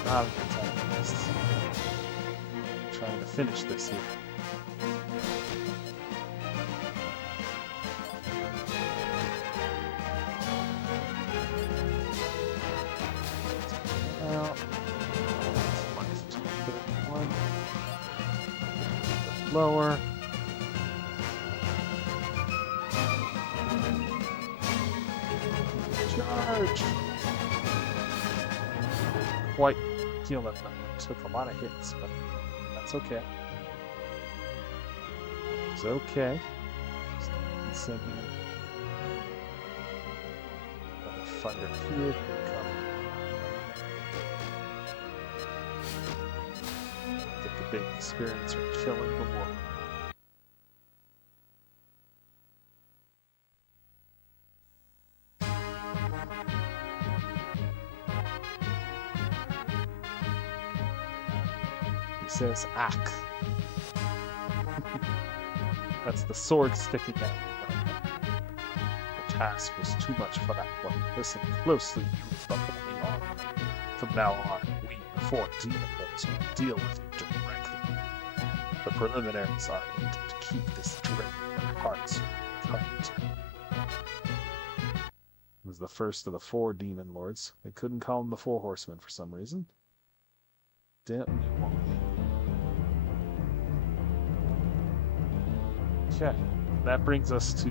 I'm trying to finish this here. Well, -231. Lower. Charge. Quite heal them. Took a lot of hits, but that's okay. It's okay. Send me another fighter here. Get the big experience from killing the war. He says, "Ack." That's the sword sticking out. The task was too much for that one. Listen closely, you from the on. From now on, we, the 4 demon lords, will deal with you directly. The preliminaries are needed to keep this dread in their hearts tight. He was the first of the 4 demon lords. They couldn't call him the 4 horsemen for some reason. Don't know why. Okay, that brings us to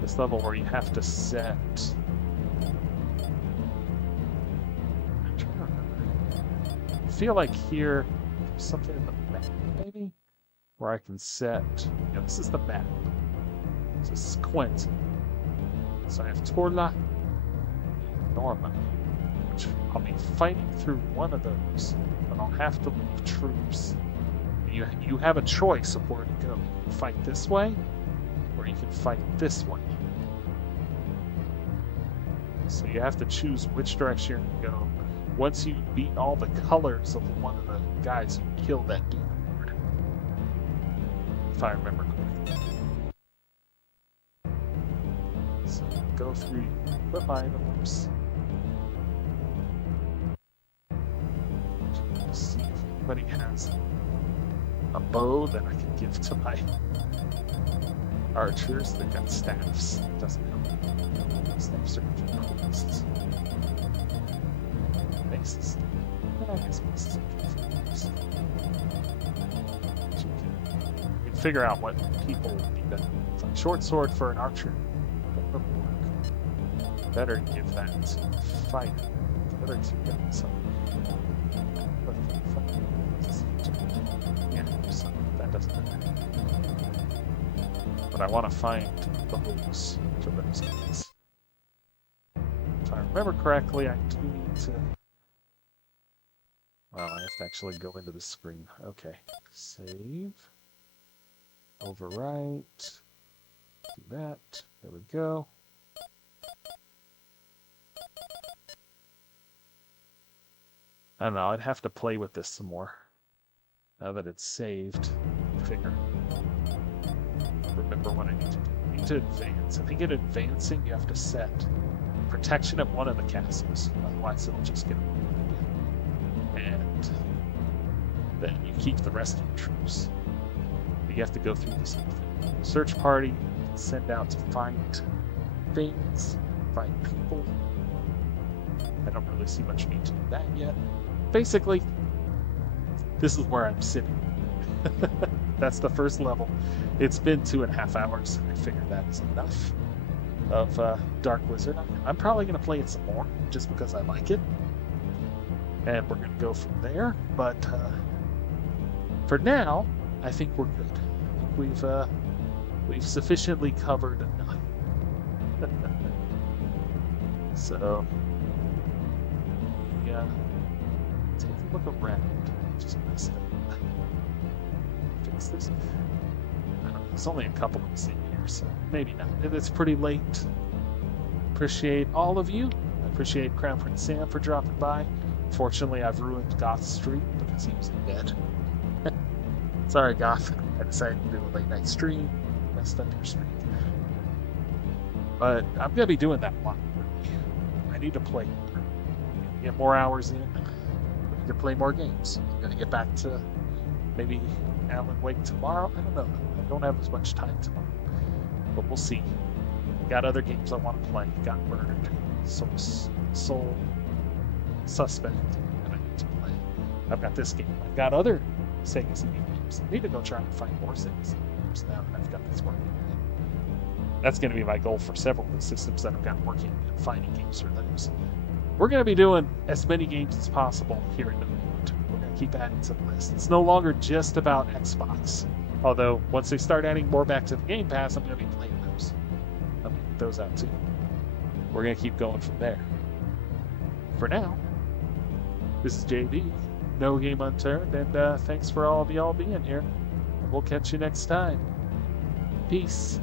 this level where you have to set. I'm trying to remember. I feel like here there's something in the map, maybe, where I can set. Yeah, this is the map. This is Quentin. So I have Torla and Norma, which I'll be fighting through one of those, but I'll have to leave troops. You have a choice of where to go. You can fight this way, or you can fight this way. So you have to choose which direction you're going to go. Once you beat all the colors of one of the guys, you kill that demon lord. If I remember correctly. So go through equip items. See if anybody has a bow that I can give to my archers. They've got staffs. It doesn't help. Staffs are good for priests. Maces. I guess maces are good for priests. You can figure out what people need. A short sword for an archer. That wouldn't work. Better give that to a fighter. Better to get some. So that doesn't matter. But I want to find the hooks for those guys. If I remember correctly, I do need to. Well, I have to actually go into the screen. Okay. Save. Overwrite. Do that. There we go. I don't know, I'd have to play with this some more. Now that it's saved, figure. Remember what I need to do. I need to advance. I think in advancing you have to set protection at one of the castles. Otherwise it'll just get overrun again. And then you keep the rest of your troops. But you have to go through this whole thing. Search party, send out to find things, find people. I don't really see much need to do that yet. Basically, this is where I'm sitting. That's the first level. It's been 2.5 hours. I figured that is enough of Dark Wizard. I'm probably going to play it some more, just because I like it. And we're going to go from there. But for now, I think we're good. I think we've sufficiently covered enough. So, yeah, take a look around. Just messed up. Fix this. I don't know, there's only a couple of us in here. so maybe not. It's pretty late. Appreciate all of you. I appreciate Crown Prince Sam for dropping by. Fortunately, I've ruined Goth's stream because he was in bed. Sorry, Goth. I decided to do a late night stream. Messed up your stream. But I'm going to be doing that one. I need to play more. Get more hours in. I need to play more games. I'm going to get back to maybe Alan Wake tomorrow. I don't know. I don't have as much time tomorrow. But we'll see. Got other games I want to play. Got Murdered. Soul Suspect that I need to play. I've got this game. I've got other Sega CD games. I need to go try and find more Sega CD games now that I've got this working. That's going to be my goal for several of the systems that I've got working and finding games for those. We're going to be doing as many games as possible here in New England. We're going to keep adding to the list. It's no longer just about Xbox. Although, once they start adding more back to the Game Pass, I'm going to be playing those. I'll get those out too. We're going to keep going from there. For now, this is JB, No Game Unturned, and thanks for all of y'all being here. We'll catch you next time. Peace.